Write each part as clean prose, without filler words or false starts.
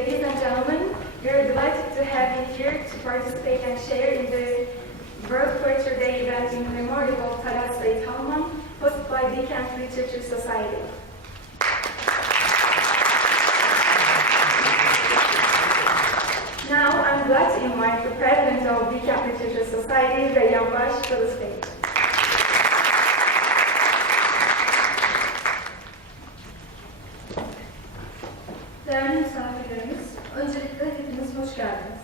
Ladies and gentlemen, we are delighted to have you here to participate and share in the World Poetry Day event in Memoriam of Talât Sait Halman, hosted by Bilkent Literature Society. Now, I'm glad to invite the President of Bilkent Literature Society, Rahmat, to the stage. Değerli misafirlerimiz, öncelikle hepiniz hoş geldiniz.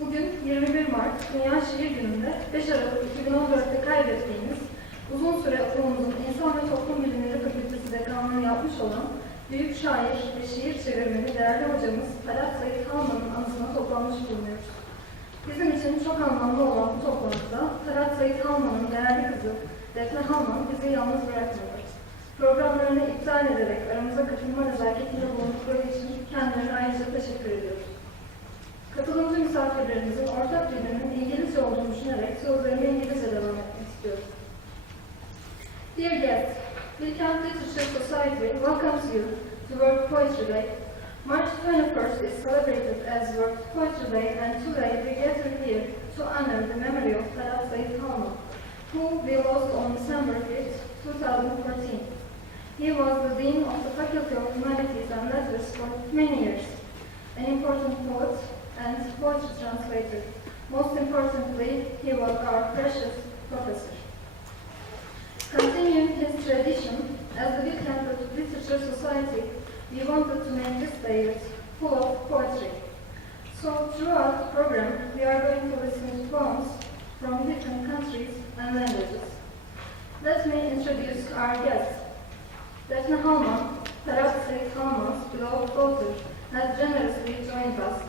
Bugün 21 Mart Dünya Şiir Günü'nde 5 Aralık 2014'te kaybettiğimiz, uzun süre okulumuzun İnsan ve Toplum Bilimleri Fakültesi dekanlığını yapmış olan büyük şair ve şiir çevirmeni değerli hocamız Talât Sait Halman'ın anısına toplanmış bulunuyoruz. Bizim için çok anlamlı olan bu toplantıda Talât Sait Halman'ın değerli kızı Defne Halman bizi yalnız bırakmıyor. Programlarını iptal ederek aramıza katılma nezaketinde bulundukları için kendilerine ayrıca teşekkür ediyoruz. Katılımcı misafirlerimizin ortak dilinin İngilizce olduğunu düşünerek sözlerime İngilizce devam etmek istiyorum. Dear guests, Bilkent Literature Society welcomes you to World Poetry Day. March 21st is celebrated as World Poetry Day, and today we gather here to honor the memory of Talât Sait Halman, who we lost on December 5th, 2014. He was the Dean of the Faculty of Humanities and Letters for many years, an important poet and poetry translator. Most importantly, he was our precious professor. Continuing his tradition, as the Bilkent Literature Society, we wanted to make this day full of poetry. So throughout the program, we are going to listen to poems from different countries and languages. Let me introduce our guests. Defne Halman, Talât Sait Halman's beloved daughter, has generously joined us,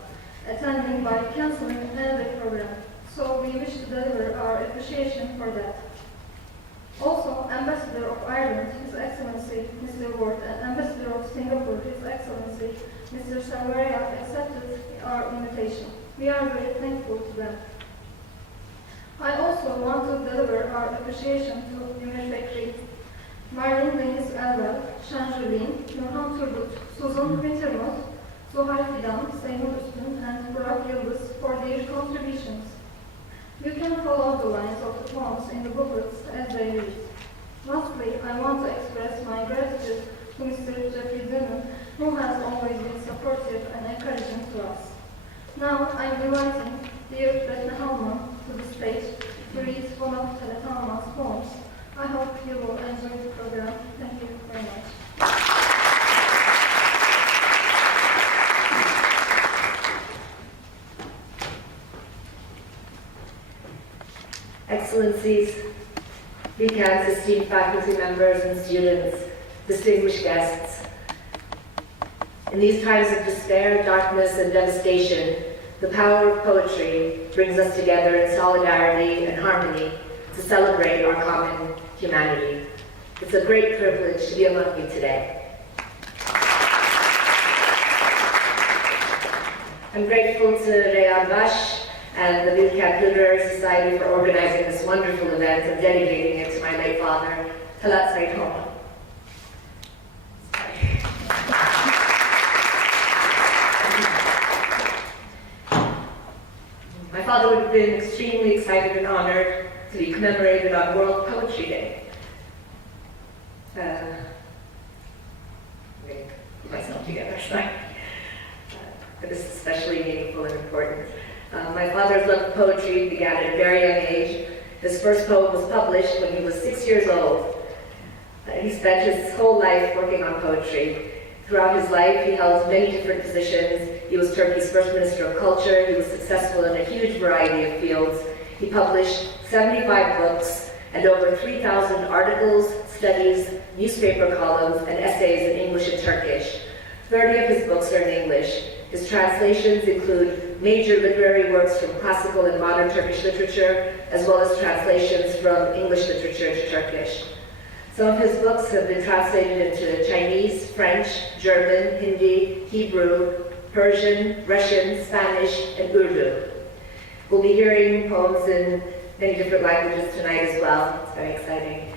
attending by cancelling another program, so we wish to deliver our appreciation for that. Also, Ambassador of Ireland, His Excellency Mr. Ward, and Ambassador of Singapore, His Excellency Mr. Selverajah, accepted our invitation. We are very thankful to them. I also want to deliver our appreciation to Emir Fekri, Marlene, Denice, Elwell, Nurhan Turgut, Susan Wintermuth, Johar, and Buang for their contributions. You can follow the lines of the poems in the booklets as they read. Lastly, I want to express my gratitude to Mr. Doonan, who has always been supportive and encouraging to us. Now, I am inviting dear Defne Halman to the stage to read one of Talât Halman's poems. I hope you will enjoy the program. Thank you very much. Excellencies, Bilkent's esteemed faculty members and students, distinguished guests. In these times of despair, darkness, and devastation, the power of poetry brings us together in solidarity and harmony to celebrate our common humanity. It's a great privilege to be among you today. I'm grateful to Rahmat and the Bilkent Literature Society for organizing this wonderful event and dedicating it to my late father, Talât Sait Halman. My father would have been extremely excited and honored to be commemorated on World Poetry Day. Let me put myself together, sorry. But this is especially meaningful and important. My father's love of poetry began at a very young age. His first poem was published when he was 6 years old. He spent his whole life working on poetry. Throughout his life, he held many different positions. He was Turkey's first Minister of Culture. He was successful in a huge variety of fields. He published 75 books and over 3,000 articles, studies, newspaper columns, and essays in English and Turkish. 30 of his books are in English. His translations include major literary works from classical and modern Turkish literature, as well as translations from English literature to Turkish. Some of his books have been translated into Chinese, French, German, Hindi, Hebrew, Persian, Russian, Spanish, and Urdu. We'll be hearing poems in many different languages tonight as well. It's very exciting.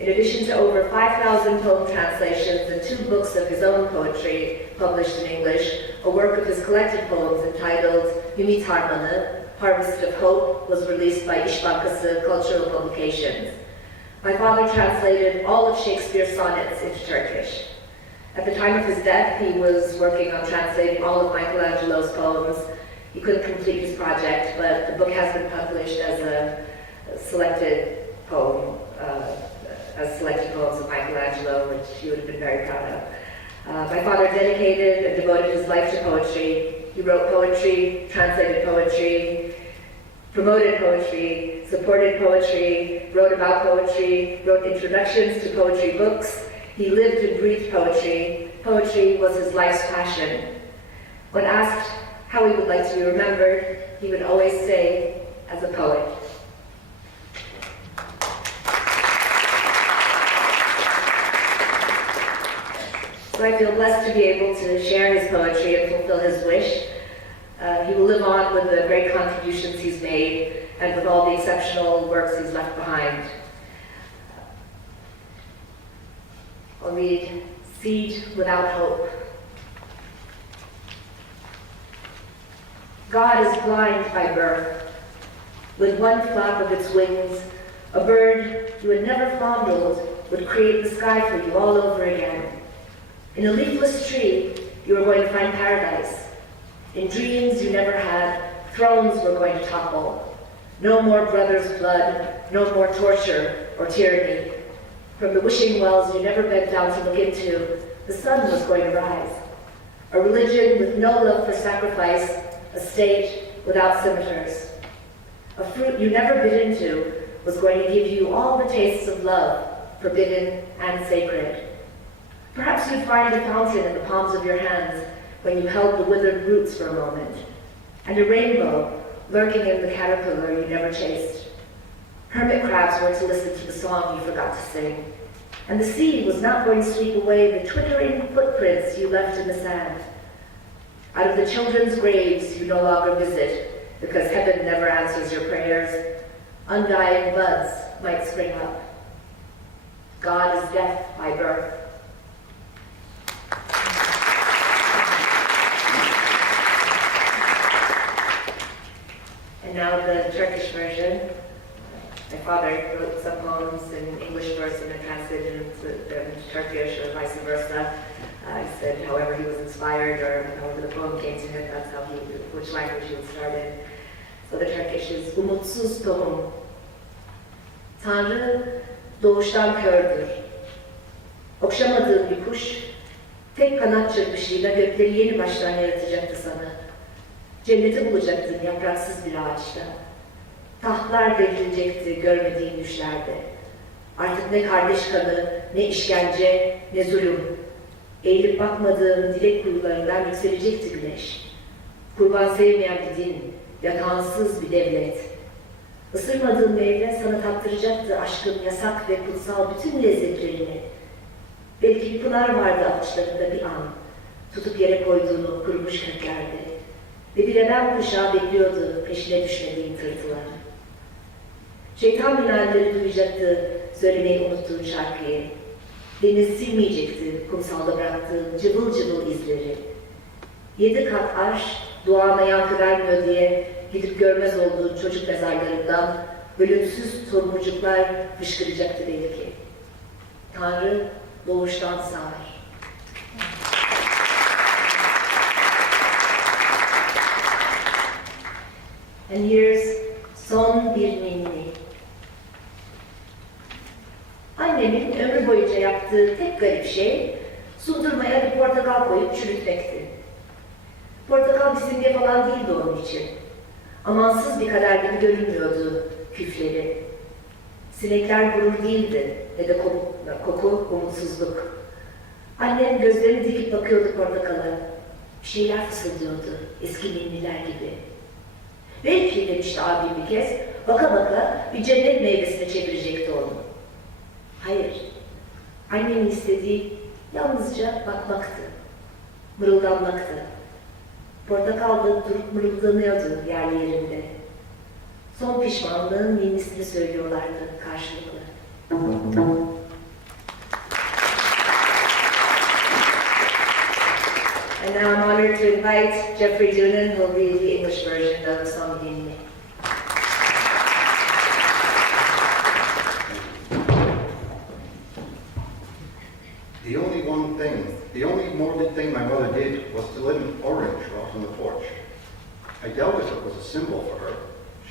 In addition to over 5,000 poem translations and 2 books of his own poetry published in English, a work of his collected poems entitled Ümit Harmanı, Harvest of Hope, was released by İş Bankası Cultural Publications. My father translated all of Shakespeare's sonnets into Turkish. At the time of his death, he was working on translating all of Michelangelo's poems. He couldn't complete his project, but the book has been published as a selected poem, as selected poems of Michelangelo, which he would have been very proud of. My father dedicated and devoted his life to poetry. He wrote poetry, translated poetry, promoted poetry, supported poetry, wrote about poetry, wrote introductions to poetry books. He lived and breathed poetry. Poetry was his life's passion. When asked how he would like to be remembered, he would always say, as a poet. So I feel blessed to be able to share his poetry and fulfill his wish. He will live on with the great contributions he's made and with all the exceptional works he's left behind. I'll read Seed Without Hope. God is blind by birth. With one flap of its wings, a bird you had never fondled would create the sky for you all over again. In a leafless tree, you were going to find paradise. In dreams you never had, thrones were going to topple. No more brother's blood, no more torture or tyranny. From the wishing wells you never bent down to look into, the sun was going to rise. A religion with no love for sacrifice, a state without scimitars. A fruit you never bit into was going to give you all the tastes of love, forbidden and sacred. Perhaps you'd find a fountain in the palms of your hands when you held the withered roots for a moment, and a rainbow lurking in the caterpillar you never chased. Hermit crabs were to listen to the song you forgot to sing, and the sea was not going to sweep away the twittering footprints you left in the sand. Out of the children's graves you no longer visit, because heaven never answers your prayers, undying buds might spring up. God is deaf by birth. And now the Turkish version. My father wrote some poems in English verse and then translated them into Turkish or vice versa. He said however he was inspired or however the poem came to him, that's how which language he would start in. So the Turkish is Umutsuz Tohum. Tanrı doğuştan kördür. Okşamadığın bir kuş, tek kanat çırpışıyla gökleri yeni baştan yaratacaktı sana. Cenneti bulacaktın yapraksız bir ağaçta. Tahtlar devrilecekti görmediğin düşlerde. Artık ne kardeş kanı, ne işkence, ne zulüm. Eğilip bakmadığın dilek kuyularından yükselecekti güneş. Kurban sevmeyen bir din, yakansız bir devlet. Isırmadığın meyve sana tattıracaktı aşkın yasak ve kutsal bütün lezzetlerini. Belki bir pınar vardı avuçlarında bir an, tutup yere koyduğunu kurumuş köklerde. Ve bir ebem kuşağı bekliyordu peşine düşmediğin tırtılar. Şeytan minarları duyacaktı söylemeyi unuttuğun şarkıyı. Deniz silmeyecekti kumsalda bıraktığın cıvıl cıvıl izleri. 7 kat arş duana yankı vermiyor diye gidip görmez olduğun çocuk mezarlarından ölümsüz tomurcuklar fışkıracaktı belki. Tanrı doğuştan sağır. And here's son bir ninni. Annemin ömrü boyunca yaptığı tek garip şey, sundurmaya bir portakal koyup çürütmekti. Portakal bir simge falan değildi onun için. Amansız bir kader gibi görünmüyordu küfleri. Sinekler gurur değildi, ne de koku umutsuzluk. Annem gözlerini dikip bakıyordu portakala. Bir şeyler fısıldıyordu, eski ninniler gibi. Belki demişti abim bir kez, baka baka bir cennet meyvesine çevirecekti onu. Hayır, annemin istediği yalnızca bakmaktı, mırıldanmaktı. Portakal da durup mırıldanıyordu yerli yerinde. Son pişmanlığın ninnisini söylüyorlardı karşılıklı. And Now I'm honored to invite Jeffrey Doonan, who will read the English version of the song Ninni. The only morbid thing my mother did was to let an orange rot on the porch. I doubt if it was a symbol for her.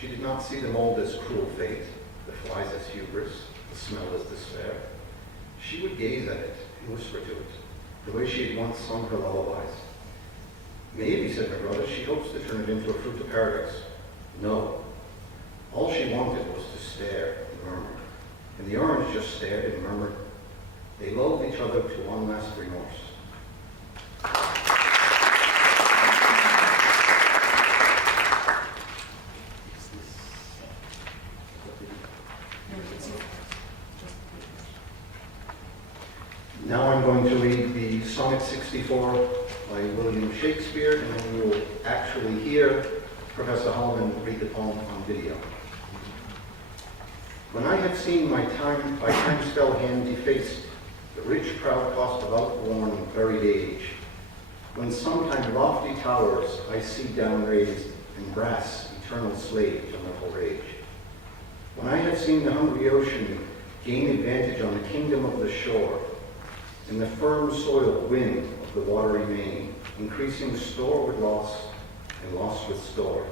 She did not see the mold as cruel fate, the flies as hubris, the smell as despair. She would gaze at it and whisper to it, the way she had once sung her lullabies. Maybe, said my brother, she hopes to turn it into a fruit of paradise. No. All she wanted was to stare and murmur. And the orange just stared and murmured. They lulled each other to one last remorse. Now I'm going to read the Sonnet 64 by William Shakespeare, and then we will actually hear Professor Halman read the poem on video. When I have seen my time by time's fell hand defaced, the rich proud cost of outworn and buried age, when sometime lofty towers I see down raised, and brass eternal slave to mortal rage. When I have seen the hungry ocean gain advantage on the kingdom of the shore, and the firm soil win of the watery main, increasing store with loss and loss with store.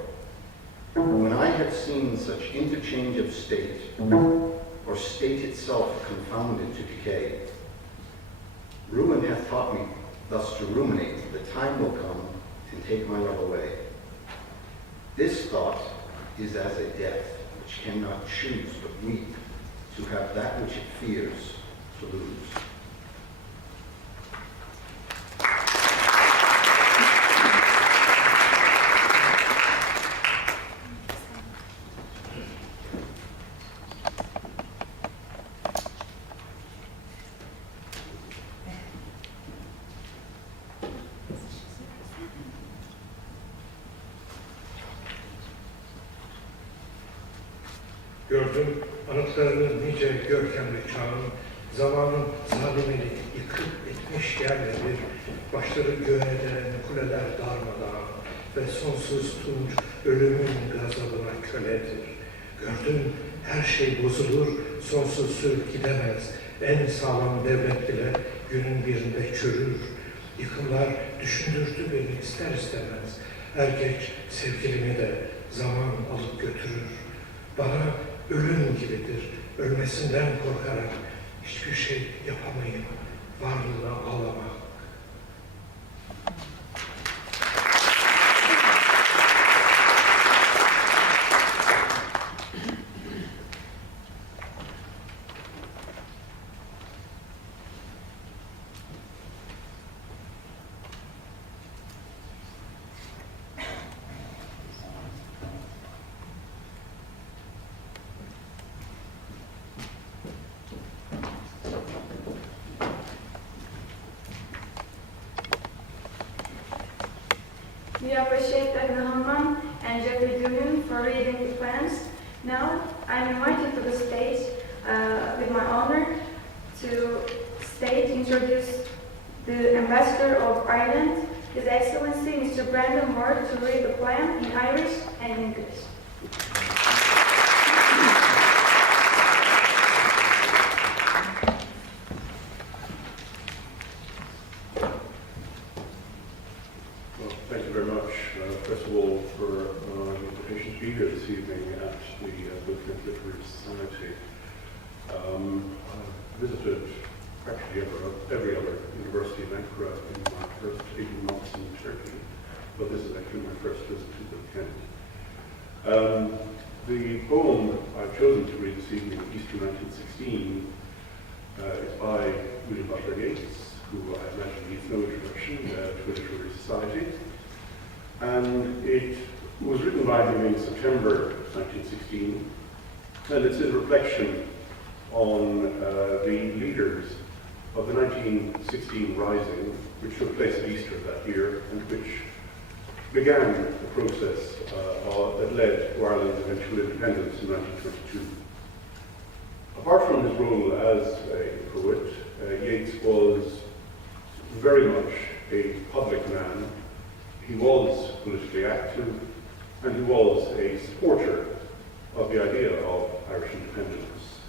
When I have seen such interchange of state, or state itself confounded to decay, ruin hath taught me thus to ruminate, the time will come and take my love away. This thought is as a death which cannot choose but weep, to have that which it fears to lose. Gördüm anıtlarının nice görkemli çağın, zamanın zalimini yıkıp etmiş yerleri, başları göğe eden kuleler darmadağın ve sonsuz tunç ölümün gazabına köledir. Gördüm her şey bozulur, sonsuz sürüp gidemez, en sağlam devlet bile günün birinde çürür. Yıkımlar düşündürdü beni ister istemez, er geç sevgilimi de zaman alıp götürür. Bana ölüm gibidir, ölmesinden korkarak hiçbir şey yapamayın, varlığına ağlamak. We appreciate Defne Halman and Jeffrey Doonan for reading the poems. Now, I'm invited to the stage with my honor to introduce the Ambassador of Ireland, His Excellency Mr. Brandon Moore, to read the poem in Irish and English. Bilkent Literature Society. I visited practically every other university in Ankara in my first 18 months in Turkey, but this is actually my first visit to Bilkent. The poem I've chosen to read this evening, Easter 1916, is by William Butler Yeats, who I imagine needs no introduction to a literary society. And it was written by him in September 1916, and it's his reflection on the leaders of the 1916 Rising, which took place at Easter that year, and which began the process that led to Ireland's eventual independence in 1922. Apart from his role as a poet, Yeats was very much a public man. He was politically active, and he was a supporter of the idea of Irish independence.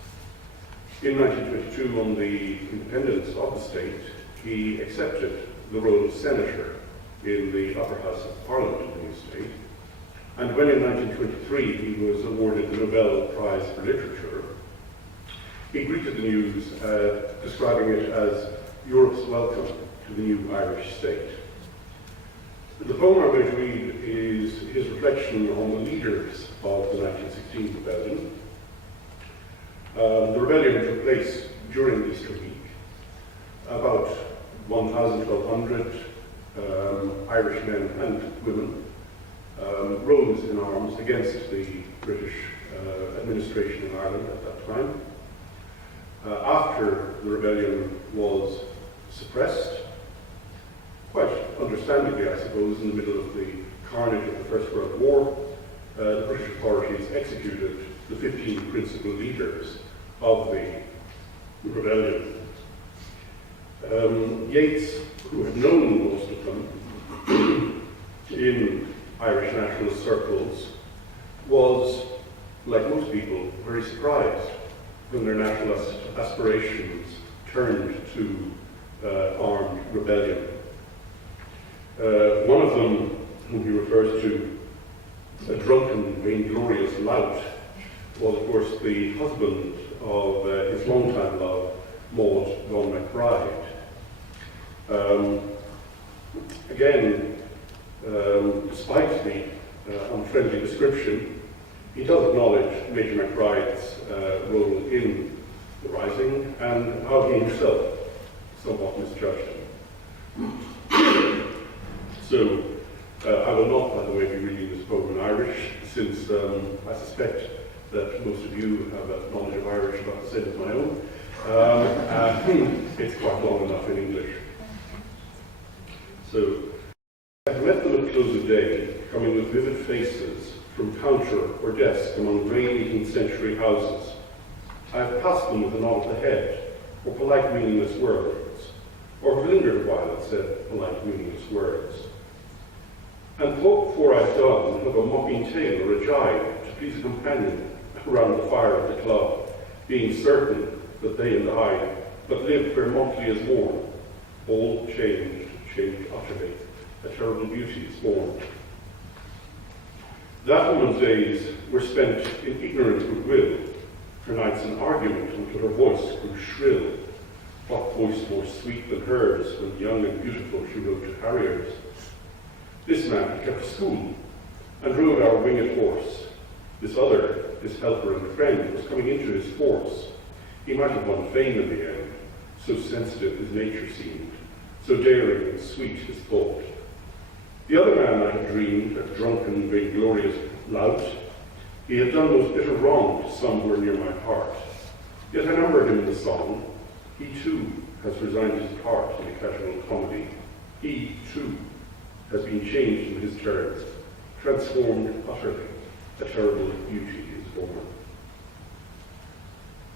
In 1922, on the independence of the state, he accepted the role of senator in the upper house of Parliament of the new state. And when in 1923 he was awarded the Nobel Prize for Literature, he greeted the news describing it as Europe's welcome to the new Irish state. The poem I'm going to read is his reflection on the leaders of the 1916 rebellion. The rebellion took place during Easter week. About 1,200 Irish men and women rose in arms against the British administration in Ireland at that time. After the rebellion was suppressed, quite understandably, I suppose, in the middle of the carnage of the First World War, the British authorities executed the 15 principal leaders of the rebellion. Yeats, who had known most of them in Irish nationalist circles, was, like most people, very surprised when their nationalist aspirations turned to armed rebellion. One of them, whom he refers to, a drunken, vainglorious lout, was, of course, the husband of his longtime love, Maud Von McBride. Again, despite the unfriendly description, he does acknowledge Major McBride's role in the rising and how he himself somewhat misjudged him. So, I will not, by the way, be reading this poem in Irish, since I suspect that most of you have a knowledge of Irish about the same as my own. It's quite long enough in English. So, I have met them at close of day, coming with vivid faces from counter or desk among grey 18th century houses. I have passed them with a nod of the head, or polite meaningless words, or have lingered a while and said polite meaningless words. And thought before I've done of a mocking tale or a jibe to please a companion around the fire of the club, being certain that they and I but lived where monthly is born, all changed utterly, a terrible beauty is born. That woman's days were spent in ignorant goodwill, her nights in argument until her voice grew shrill. What voice more sweet than hers when young and beautiful she rode to harriers? This man kept school and rode our winged horse. This other, his helper and friend, was coming into his force. He might have won fame in the end, so sensitive his nature seemed, so daring and sweet his thought. The other man I had dreamed, a drunken, vainglorious lout, he had done most bitter wrong to some who were near my heart. Yet I numbered him in the song. He too has resigned his part in a casual comedy. He too has been changed in his turn, transformed utterly. A terrible beauty is born.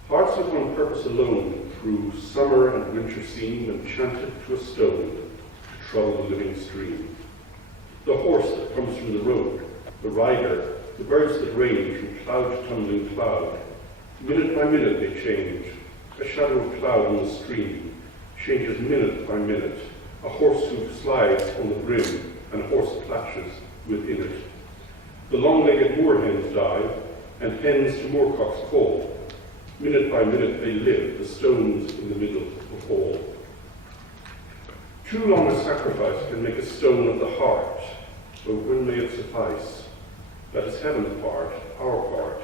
Hearts with one purpose alone, through summer and winter seem enchanted to a stone to trouble the living stream. The horse that comes from the road, the rider, the birds that range from cloud to tumbling cloud. Minute by minute they change. A shadow of cloud on the stream changes minute by minute. A horse hoof slides on the brim, and a horse clashes within it. The long-legged moorhens dive, and hens to moorcocks call. Minute by minute they live, the stones in the middle of all. Too long a sacrifice can make a stone of the heart, but when may it suffice? That is heaven's part, our part,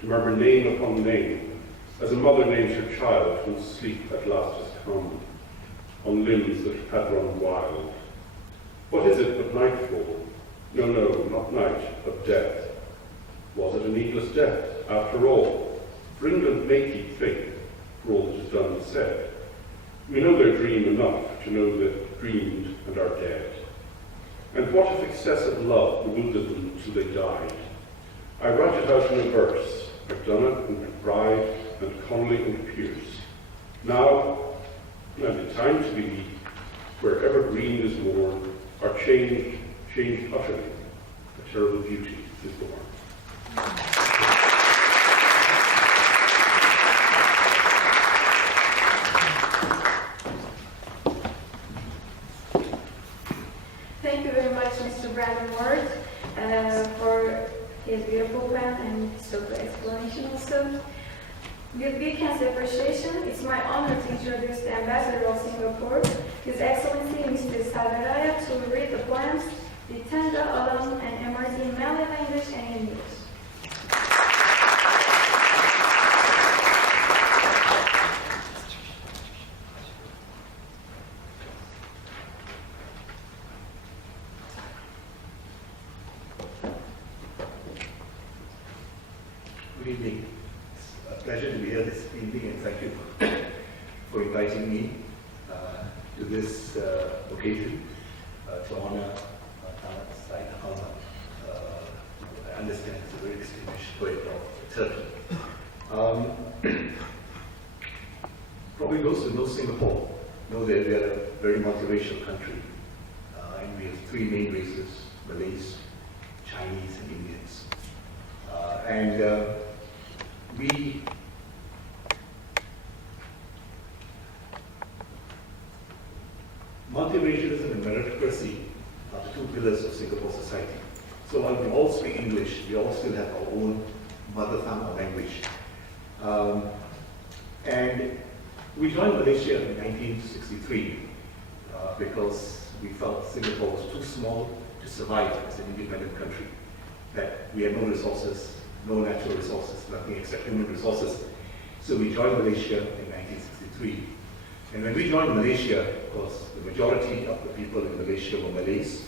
to murmur name upon name, as a mother names her child when sleep at last has come, on limbs that had run wild. What is it but nightfall? No, not night, but death. Was it a needless death, after all? For England may keep faith, for all that is done and said. We know their dream enough to know that dreamed and are dead. And what if excessive love bewildered them till they died? I write it out in a verse, MacDonagh and McBride and Connolly and Pierce. Now, the time to be wherever green is born, are changed utterly. A terrible beauty is born. Thank you very much, Mr. Brandon Ward, for his beautiful poem and so good explanation also. With Bilkent's appreciation, it's my honor to introduce the Ambassador of Singapore, His Excellency Mr. Selverajah, to read the poems the Tengah, Alum, and Emir in Malay language and English. Good evening. It's a pleasure to be here this evening, and thank you for inviting me to this occasion to honor Talât Sait Halman. I understand it's a very distinguished poet of Turkey. Probably those who know Singapore know that we are a very multiracial country, and we have three main races: Malays, Chinese, and Indians. Multiracialism and meritocracy are the two pillars of Singapore society. So while we all speak English, we all still have our own mother tongue or language. And we joined Malaysia in 1963 because we felt Singapore was too small to survive as an independent country, that we had no resources, no natural resources, nothing except human resources. So we joined Malaysia in 1963. And when we joined Malaysia, of course, the majority of the people in Malaysia were Malays.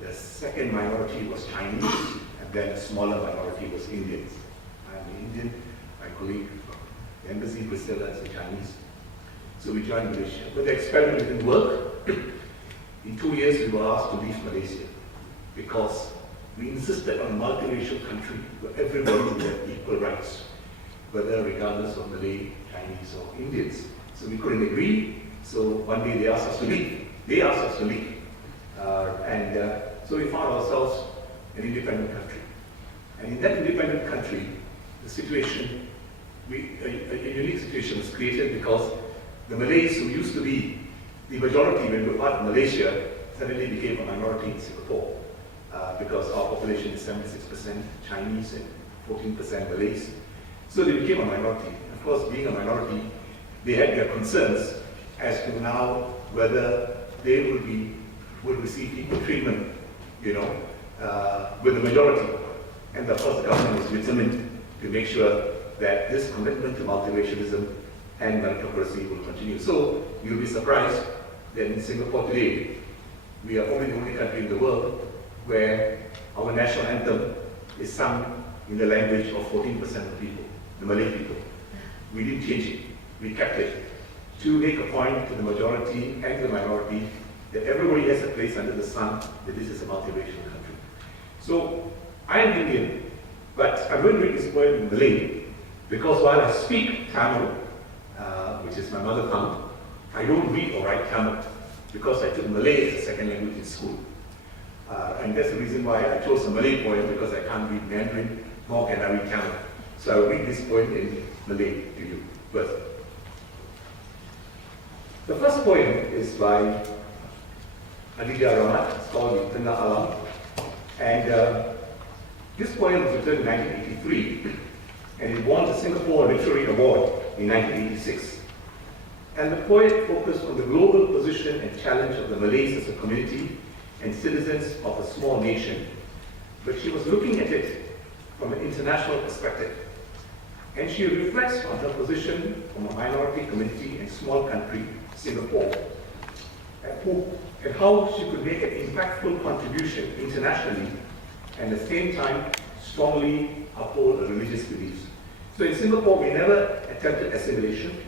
The second minority was Chinese, and then a smaller minority was Indians. I'm an Indian, my colleague from the embassy, Priscilla, is a Chinese. So we joined Malaysia. But the experiment didn't work. In 2 years, we were asked to leave Malaysia because we insisted on a multiracial country where everybody would have equal rights, whether regardless of Malay, Chinese, or Indians. So we couldn't agree, so one day they asked us to leave. So we found ourselves an independent country. And in that independent country, the situation, a unique situation was created because the Malays, who used to be the majority when we were part of Malaysia, suddenly became a minority in Singapore because our population is 76% Chinese and 14% Malays. So they became a minority. And of course, being a minority, they had their concerns as to now whether they would receive equal treatment, with the majority. And of course, the government was determined to make sure that this commitment to multiracialism and meritocracy will continue. So you'll be surprised that in Singapore today, we are probably the only country in the world where our national anthem is sung in the language of 14% of people, the Malay people. We didn't change it. We kept it to make a point to the majority and to the minority that everybody has a place under the sun, that this is a multiracial country. So I am Indian, but I'm going to read this poem in Malay because while I speak Tamil, which is my mother tongue, I don't read or write Tamil because I took Malay as a second language in school. And that's the reason why I chose a Malay poem, because I can't read Mandarin, nor can I read Tamil. So I'll read this poem in Malay to you first. The first poem is by Hadijah Rahmat. It's called Tengah. And this poem was written in 1983, and it won the Singapore Literary Award in 1986. And the poet focused on the global position and challenge of the Malays as a community and citizens of a small nation. But she was looking at it from an international perspective. And she reflects on her position from a minority community and small country, Singapore, and how she could make an impactful contribution internationally and at the same time strongly uphold her religious beliefs. So in Singapore, we never attempted assimilation.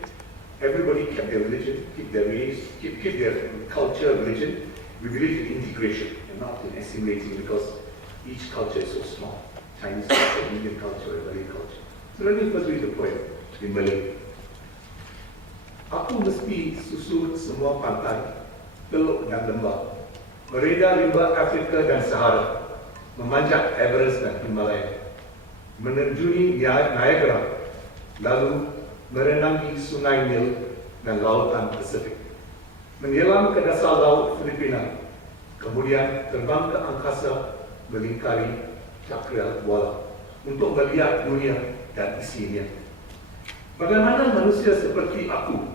Everybody kept their religion, keep their race, keep their culture, religion. We believe in integration and not in assimilating, because each culture is so small. Chinese culture, Indian culture, and Malay culture. So let me first read the poem in Malay. Aku mesti susur semua pantai teluk dan lembah, mereda rimba Afrika dan Sahara, memanjat Everest dan Himalaya, menerjuni Niagara, lalu merenangi Sungai Nil dan Lautan Pasifik, menyelam ke dasar laut Filipina, kemudian terbang ke angkasa melingkari cakra bola untuk melihat dunia dan isinya. Bagaimana manusia seperti aku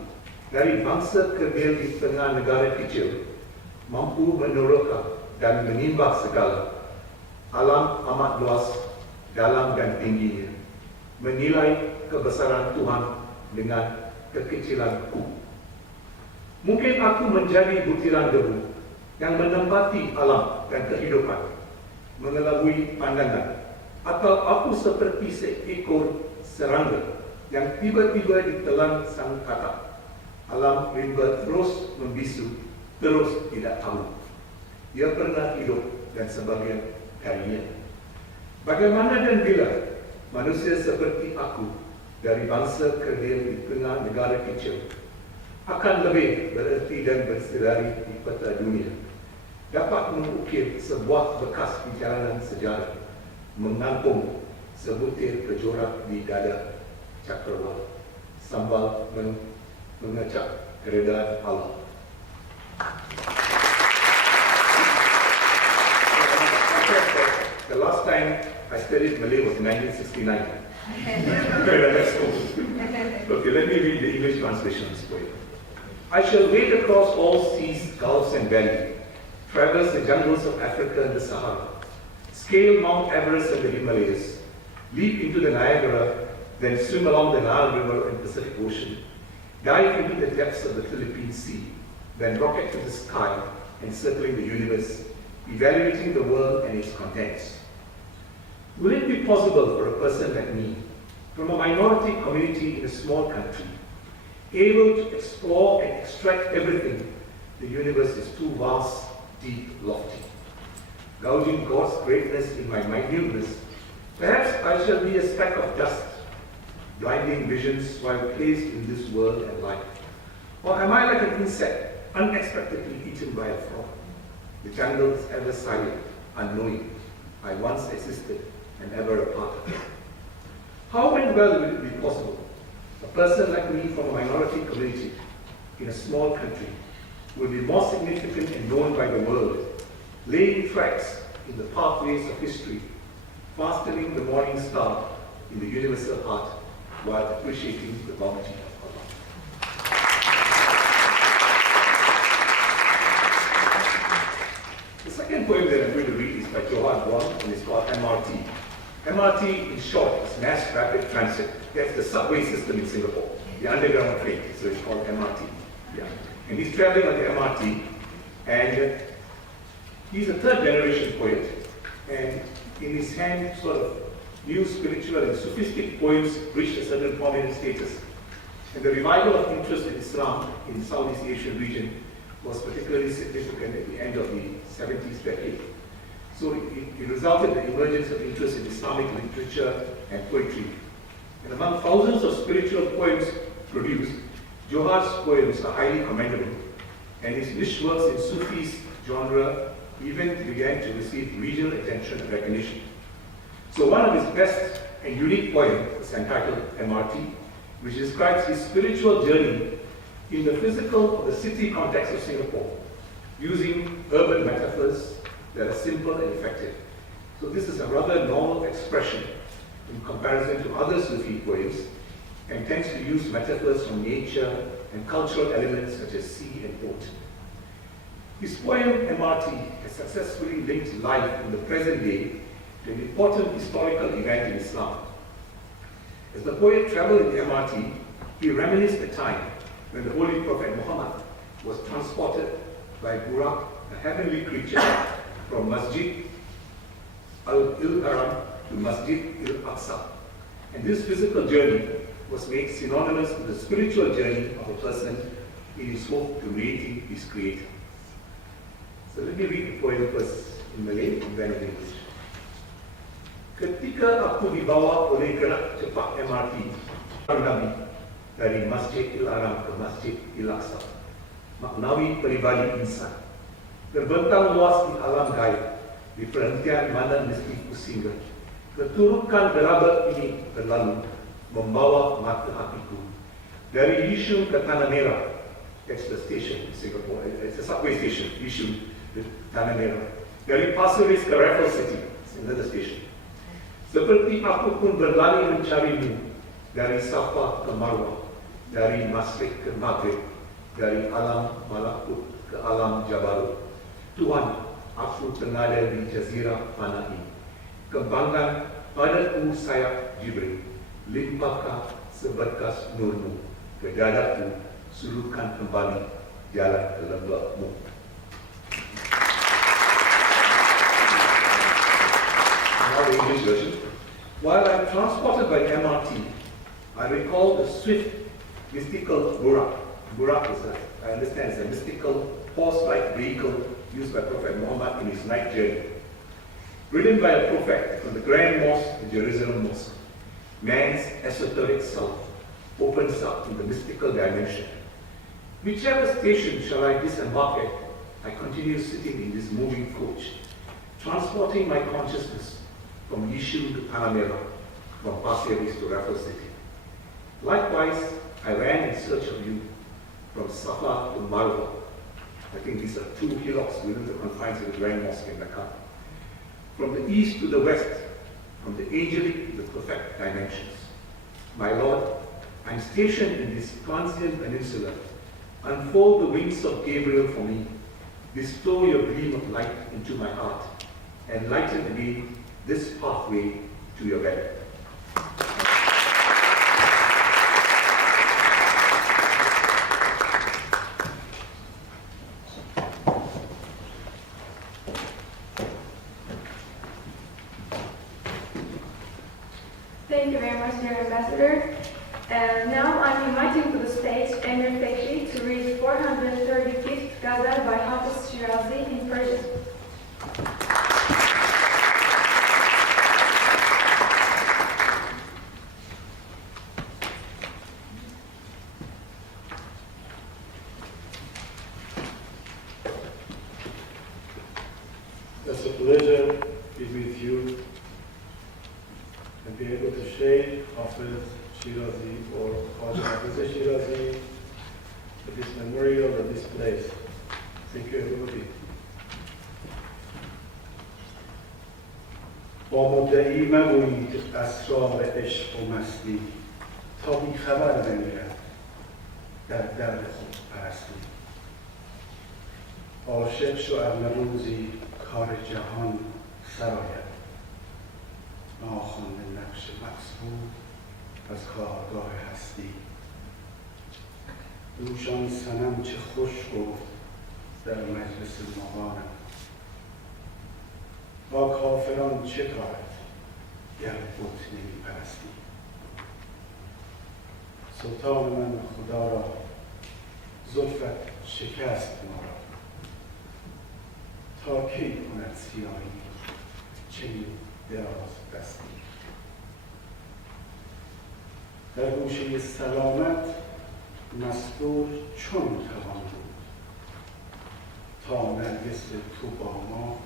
dari bangsa kerdil di tengah negara kecil mampu meneroka dan menimbang segala alam amat luas, dalam dan tingginya, menilai kebesaran Tuhan dengan kekecilanku. Mungkin aku menjadi butiran debu yang menempati alam dan kehidupan, mengelabui pandangan, atau aku seperti seekor serangga yang tiba-tiba ditelan sang katak. Alam rimba terus membisu, terus tidak tahu. Ia pernah hidup dan sebagian darinya. Bagaimana dan bila manusia seperti aku dari bangsa kerdil di tengah negara kecil akan lebih bererti dan bersedari di peta dunia, dapat mengukir sebuah bekas perjalanan sejarah, mengangkung sebutir kejorak di dada cakrawala sambil mengecap keredaan Allah. The last time I studied Malay was in 1969. Let's go. Okay, let me read the English translation of this poem. I shall wade across all seas, gulfs and valleys, traverse the jungles of Africa and the Sahara, scale Mount Everest and the Himalayas, leap into the Niagara, then swim along the Nile River and Pacific Ocean, dive into the depths of the Philippine Sea, then rocket to the sky, encircling the universe, evaluating the world and its contents. Will it be possible for a person like me, from a minority community in a small country, able to explore and extract everything? The universe is too vast, deep, lofty. Gouging God's greatness in my minuteness, perhaps I shall be a speck of dust, blinding visions while placed in this world and life. Or am I like an insect, unexpectedly eaten by a frog? The jungles ever silent, unknowing, I once existed and ever a part of it. How and well will it be possible? A person like me from a minority community in a small country will be more significant and known by the world, laying tracks in the pathways of history, fastening the morning star in the universal heart while appreciating the bounty of Allah. The second poem that I'm going to read is by Johar and it's called MRT. MRT, in short, is Mass Rapid Transit. That's the subway system in Singapore, the underground train, so it's called MRT. Yeah. And he's traveling on the MRT, and he's a third generation poet, and in his hand, sort of new spiritual and sophistic poems reached a certain prominent status. And the revival of interest in Islam in the Southeast Asian region was particularly significant at the end of the 70s decade. So it resulted in the emergence of interest in Islamic literature and poetry. And among thousands of spiritual poems produced, Johar's poems are highly commendable, and his niche works in Sufi's genre even began to receive regional attention and recognition. So one of his best and unique poems is entitled MRT, which describes his spiritual journey in the physical or the city context of Singapore, using urban metaphors that are simple and effective. So this is a rather novel expression in comparison to other Sufi poems, and tends to use metaphors from nature and cultural elements such as sea and boat. His poem MRT has successfully linked life in the present day to an important historical event in Islam. As the poet traveled in the MRT, he reminisced the time when the Holy Prophet Muhammad was transported by Buang, a heavenly creature, from Masjid al-Haram to Masjid al-Aqsa. And this physical journey was made synonymous with the spiritual journey of a person in his hope to meet his Creator. So let me read the poem first in Malay and then in English. Ketika aku dibawa oleh gerak cepat MRT Nabi dari Masjid Al-Haram ke Masjid Al-Aqsa, maknawi pribadi insan. Terbentang luas di alam gaib, di perhentian mana mesti kusinggah. Keturukan berabat ini terlalu membawa mata hatiku. Dari Yishun ke Tanah Merah, that's the station in Singapore, it's a subway station, Yishun ke Tanah Merah. Dari Pasir Ris ke Raffles City, it's another station. Seperti aku pun berlari mencarimu, dari Safa ke Marwah, dari Masrik ke Maghrib, dari alam Malakut ke alam Jabarut. Tuhan, aku tengada di jazirah panah ini. Kembangkan padaku sayap Jibril, limpahkan seberkas nurmu, ke dadaku suluhkan kembali jalan ke lembahmu. Now the English version. While I'm transported by MRT, I recall the swift, mystical burak. Burak is, I understand, is a mystical horse-like vehicle used by Prophet Muhammad in his night journey. Ridden by a prophet from the Grand Mosque, the Jerusalem Mosque, man's esoteric self opens up in the mystical dimension. Whichever station shall I disembark at, I continue sitting in this moving coach, transporting my consciousness from Yishun to Tanah Merah, from Pasir Ris to Raffles City. Likewise, I ran in search of you from Safa to Marwah. I think these are two hillocks within the confines of the Grand Mosque in Mecca. From the east to the west, from the angelic to the prophetic dimensions. My Lord, I'm stationed in this transient peninsula. Unfold the wings of Gabriel for me. Bestow your gleam of light into my heart. And lighten again this pathway to your bed. Thank you very much, dear Ambassador. And now I'm inviting to the stage Emir Fekri to read 435th Gazel by Hafez Shirazi in Persian. It's a pleasure to be with you and be able to share Hafez Shirazi or Hafez Shirazi at this memorial at this place. Thank you, everybody. با مدعی مگویید اسرار عشق و مستی تا بی خبر بمیرد در درد خود پرستی. عاشق شو ار روزی کار جهان سراید ناخوانده نقش مقصود از کارگاه هستی. دوشان صنم چه خوش گفت در مجلس مغانم با کافران چه کارت گر بت نمی پرستی. سلطان من خدا را زلفت شکست ما را تا کی کند سیاهی چنین دراز دستی. در گوشه سلامت مستور چون توان بود تا نرگس تو با ما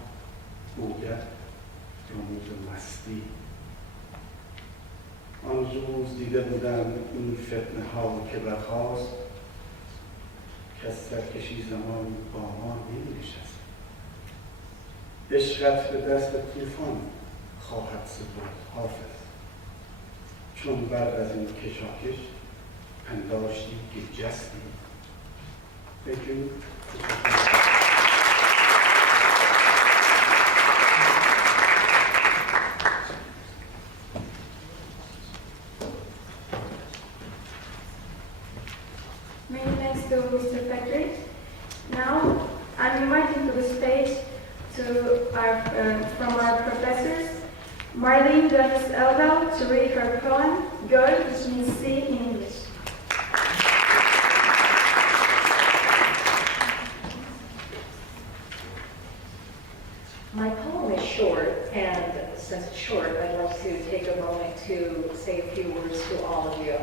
گوید رموز مستی. آن روز دیده بودم این فتنه ها که برخاست که از سرکشی زمان با ما نمی نشست. عشقت به دست طوفان خواهد سپرد حافظ چون بعد از این کشاکش پنداشتی که جستی. Thank you. Many thanks to Mr. Fekri. Now I'm inviting to the stage from our professors, Marlene Denice Elwell, to read her poem, Göl, which means sea in English. My poem is short, and since it's short, I'd like to take a moment to say a few words to all of you.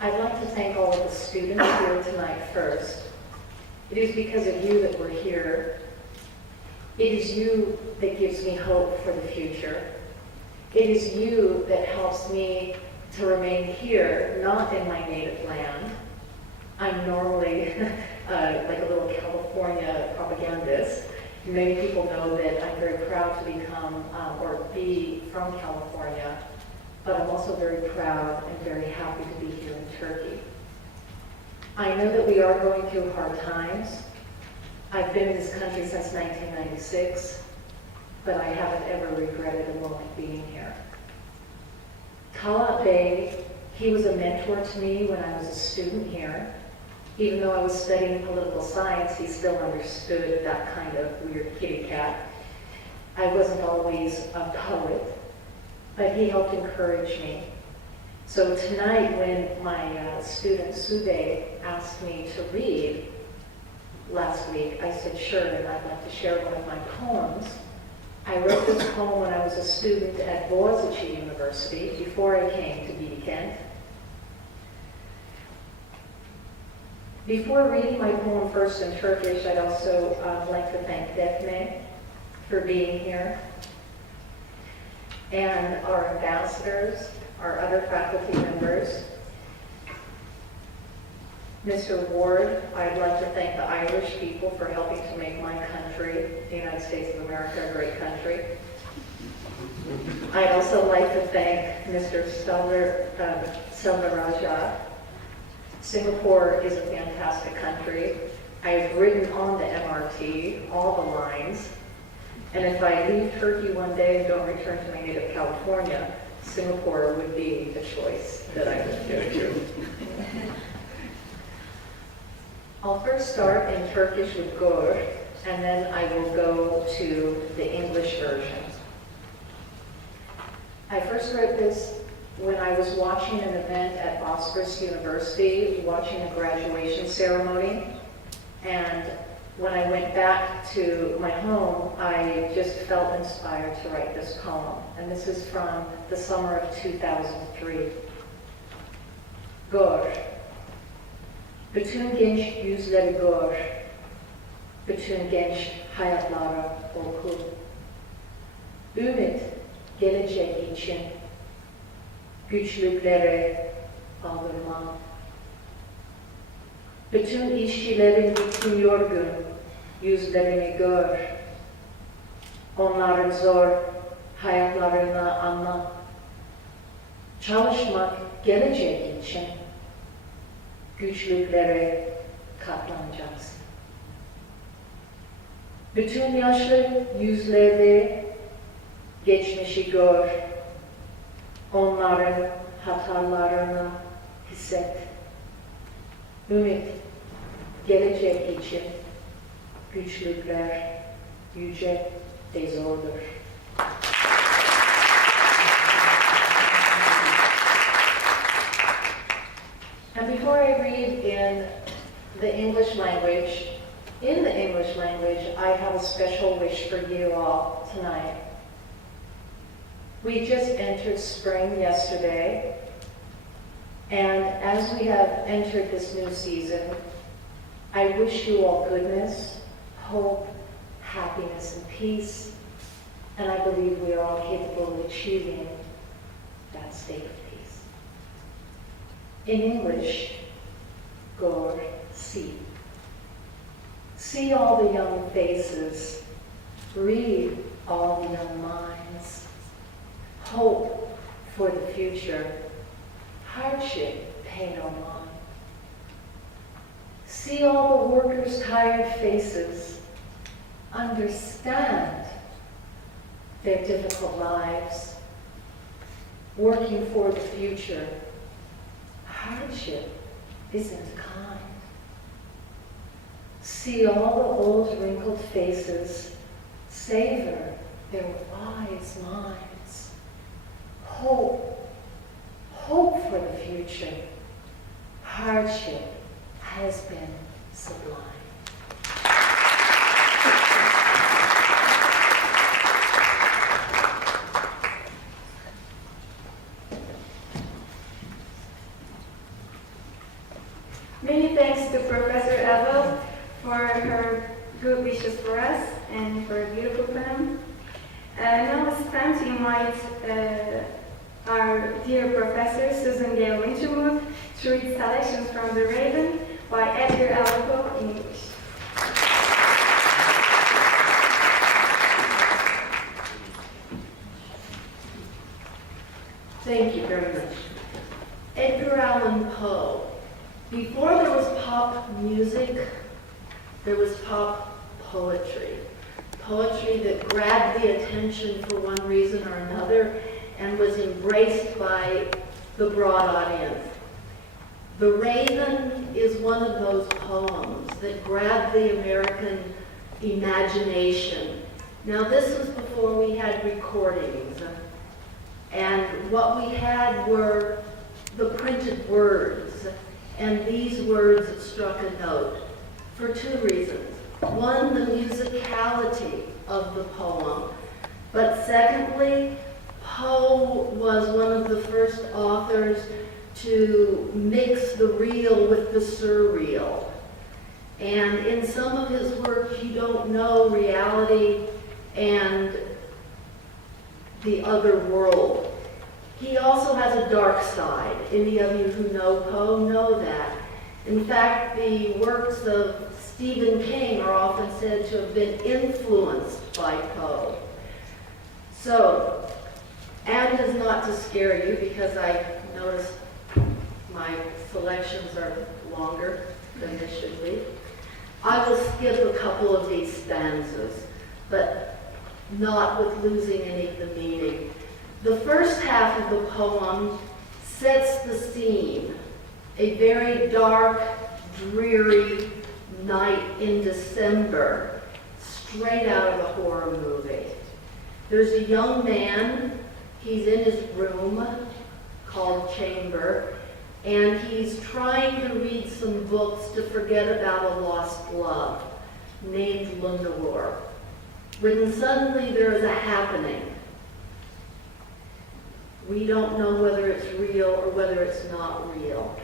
I'd like to thank all of the students here tonight first, It is because of you that we're here. It is you that gives me hope for the future. It is you that helps me to remain here, not in my native land. I'm normally like a little California propagandist. Many people know that I'm very proud to become or be from California, but I'm also very proud and very happy to be here in Turkey. I know that we are going through hard times. I've been in this country since 1996, but I haven't ever regretted a moment being here. Talât Bey, he was a mentor to me when I was a student here. Even though I was studying political science, he still understood that kind of weird kitty cat. I wasn't always a poet, but he helped encourage me. So tonight when my student Sube asked me to read last week, I said sure, and I'd like to share one of my poems. I wrote this poem when I was a student at Boğaziçi University before I came to Bilkent. Before reading my poem first in Turkish, I'd also like to thank Defne for being here, and our ambassadors, our other faculty members. Mr. Ward, I'd like to thank the Irish people for helping to make my country, the United States of America, a great country. I'd also like to thank Mr. Selverajah. Singapore is a fantastic country. I've ridden on the MRT, all the lines, and if I leave Turkey one day and don't return to my native California, Singapore would be the choice that I would go to. I'll first start in Turkish with Gör, and then I will go to the English version. I first wrote this when I was watching an event at Bosphorus University, watching a graduation ceremony, and when I went back to my home, I just felt inspired to write this poem, and this is from the summer of 2003. Gör. Bütün genç yüzleri gör, bütün genç hayatlara oku. Ümit gelecek için güçlüklere aldırma. Bütün işçilerin bütün yorgun yüzlerini gör. Onların zor hayatlarını anla. Çalışmak gelecek için güçlüklere katlanacaksın. Bütün yaşlı yüzlerde geçmişi gör. Onların hatalarını hisset. Ümit gelecek için güçlükler yüce ve zordur. And before I read in the English language, I have a special wish for you all tonight. We just entered spring yesterday, and as we have entered this new season, I wish you all goodness, hope, happiness, and peace, and I believe we are all capable of achieving that state of peace. In English, Gör, see. See all the young faces, read all the young minds, hope for the future, hardship, pay no mind. See all the workers' tired faces, understand their difficult lives, working for the future. Hardship isn't kind. See all the old wrinkled faces, savor their wise minds. Hope, hope for the future. Hardship has been sublime. Many thanks to Professor Elwell for Now it's time to invite our dear professor, Susan Gale Wintermuth, to read selections from The Raven by Edgar Allan Poe in English. Thank you very much. Edgar Allan Poe. Before there was pop music, there was pop poetry. Poetry that grabbed the attention for one reason or another and was embraced by the broad audience. The Raven is one of those poems that grabbed the American imagination. Now, this was before we had recordings, and what we had were the printed words, and these words struck a note for two reasons. One, the musicality of the poem, but secondly, Poe was one of the first authors to mix the real with the surreal. And in some of his work, you don't know reality and the other world. He also has a dark side. Any of you who know Poe know that. In fact, the works of Stephen King are often said to have been influenced by Poe. So, and is not to scare you, because I noticed my selections are longer than they should be. I will skip a couple of these stanzas, but not with losing any of the meaning. The first half of the poem sets the scene, a very dark, dreary night in December, straight out of a horror movie. There's a young man, he's in his room called Chamber, and he's trying to read some books to forget about a lost love named Lenore, when suddenly there is a happening. We don't know whether it's real or whether it's not real.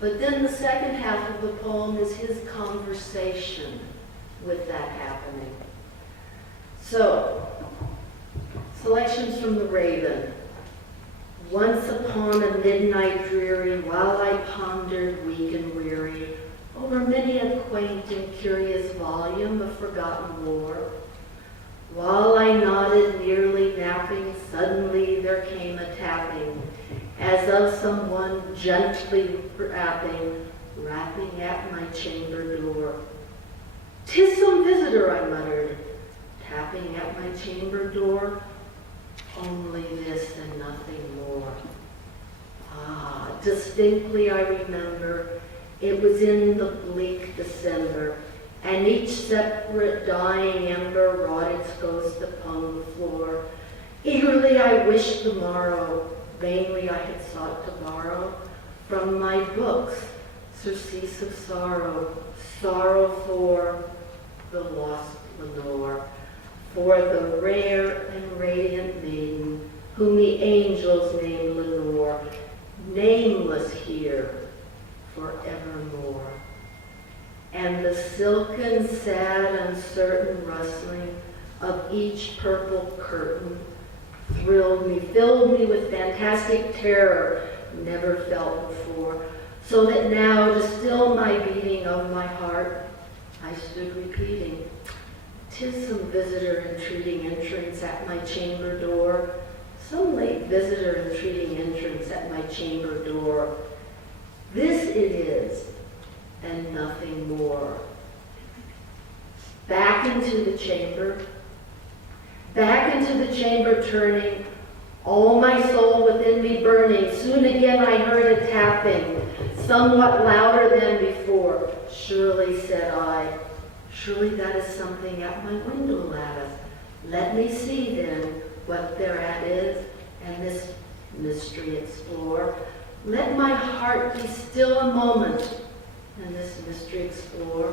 But then the second half of the poem is his conversation with that happening. So, selections from The Raven. Once upon a midnight dreary, while I pondered weak and weary over many a quaint and curious volume of forgotten lore, while I nodded, nearly napping, suddenly there came a tapping, as of someone gently rapping at my chamber door. "'Tis some visitor," I muttered, tapping at my chamber door. Only this and nothing more. Ah, distinctly I remember, it was in the bleak December, and each separate dying ember wrought its ghost upon the floor. Eagerly I wished the morrow, vainly I had sought to borrow from my books surcease of sorrow, sorrow for the lost Lenore, for the rare and radiant maiden whom the angels name Lenore, nameless here forevermore. And the silken, sad, uncertain rustling of each purple curtain thrilled me, filled me with fantastic terror never felt before, so that now, to still my beating of my heart, I stood repeating, "'Tis some visitor entreating entrance at my chamber door, some late visitor entreating entrance at my chamber door. This it is, and nothing more." Back into the chamber turning, all my soul within me burning. Soon again I heard a tapping, somewhat louder than before. "Surely," said I, "surely that is something at my window lattice. Let me see then what thereat is, and this mystery explore. Let my heart be still a moment, and this mystery explore.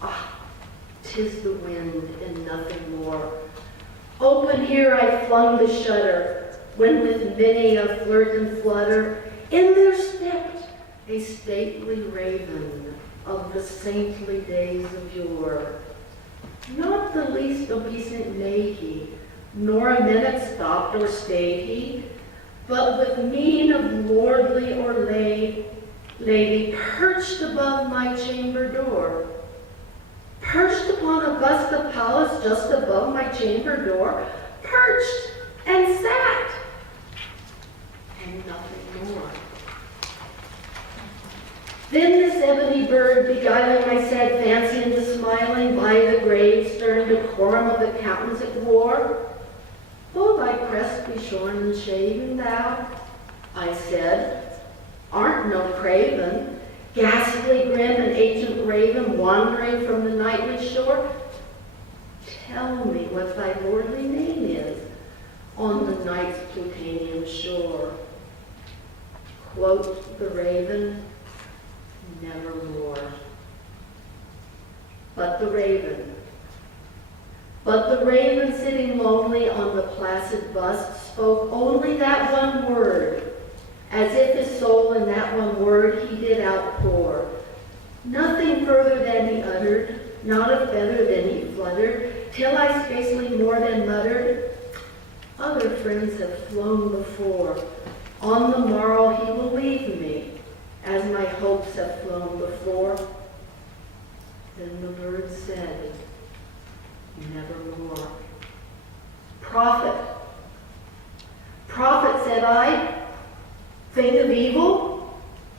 Ah, 'tis the wind and nothing more." Open here I flung the shutter, when with many a flirt and flutter, in there stepped a stately raven of the saintly days of yore. Not the least obeisant maid he, nor a minute stopped or stayed he, but with mien of lordly or lady perched above my chamber door, perched upon Augusta Palace just above my chamber door, perched and sat, and nothing more. Then this ebony bird, beguiling my sad fancy into smiling by the grave stern decorum of the countenance it wore, "Though thy crest be shorn and shaven, thou," I said, "art no craven, ghastly grim and ancient raven wandering from the nightly shore. Tell me what thy lordly name is on the night's Plutonian shore." Quoth the raven, "Nevermore." But the raven sitting lonely on the placid bust spoke only that one word, as if his soul in that one word he did outpour. Nothing further than he uttered, not a feather than he fluttered, till I spacely more than muttered, "Other friends have flown before. On the morrow he will leave me, as my hopes have flown before." Then the bird said, "Nevermore." "Prophet, prophet," said I, "think of evil?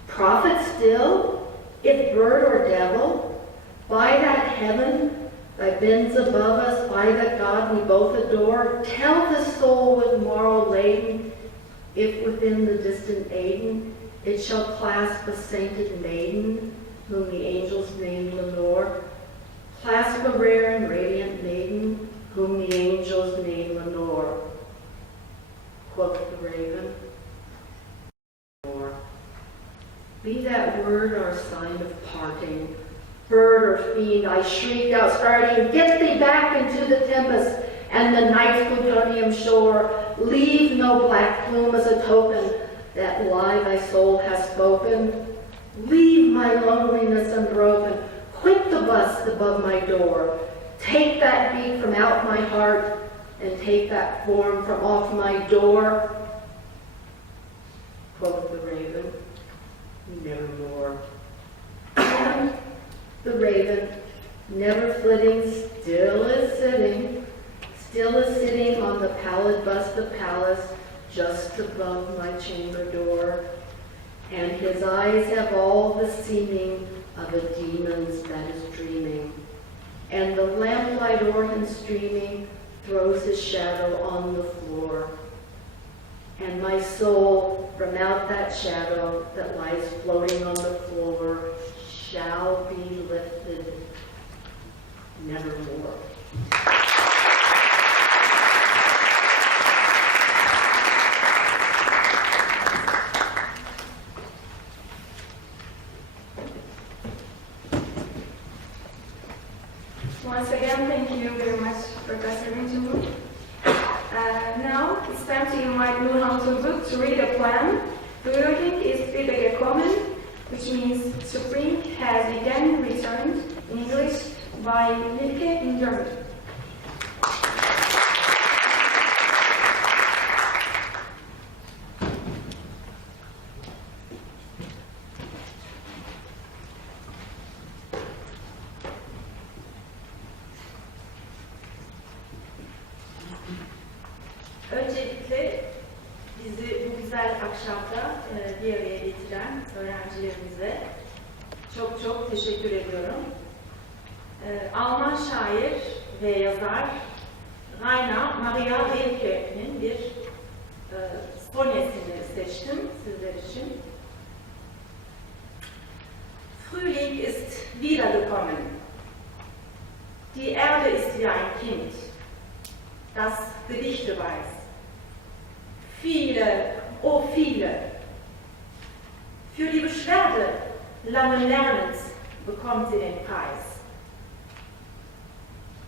Prophet still, if bird or devil? By that heaven that bends above us, by that God we both adore, tell the soul with morrow laden, if within the distant Aden it shall clasp a sainted maiden, whom the angels name Lenore, clasp a rare and radiant maiden, whom the angels name Lenore." Quoth the raven, "Lenore. Be that word our sign of parting. Bird or fiend," I shrieked out, starting, "get thee back into the tempest and the night's plutonium shore. Leave no black plume as a token that lie thy soul has spoken. Leave my loneliness unbroken. Quit the bust above my door. Take that beat from out my heart, and take that form from off my door." Quoth the raven, "Nevermore." And the raven, never flitting, still is sitting on the pallid bust of Pallas, just above my chamber door, and his eyes have all the seeming of a demon's that is dreaming, and the lamplight o'er him streaming throws his shadow on the floor, and my soul from out that shadow that lies floating on the floor shall be lifted nevermore. Once again, thank you very much, Professor Wintermuth. Now it's time to invite Nurhan to read a poem. The wording is wieder gekommen, which means spring has again returned in English by Wilke in German. Öncelikle bizi bu güzel akşamda bir araya getiren öğrencilerimize çok çok teşekkür ediyorum. Alman şair ve yazar Rainer Maria Rilke'nin bir sonesini seçtim sizler için. Frühling ist wiedergekommen. Die Erde ist wie ein Kind, das Gedichte weiß. Viele, oh viele, für die Beschwerde langen Lernens bekommt sie den Preis.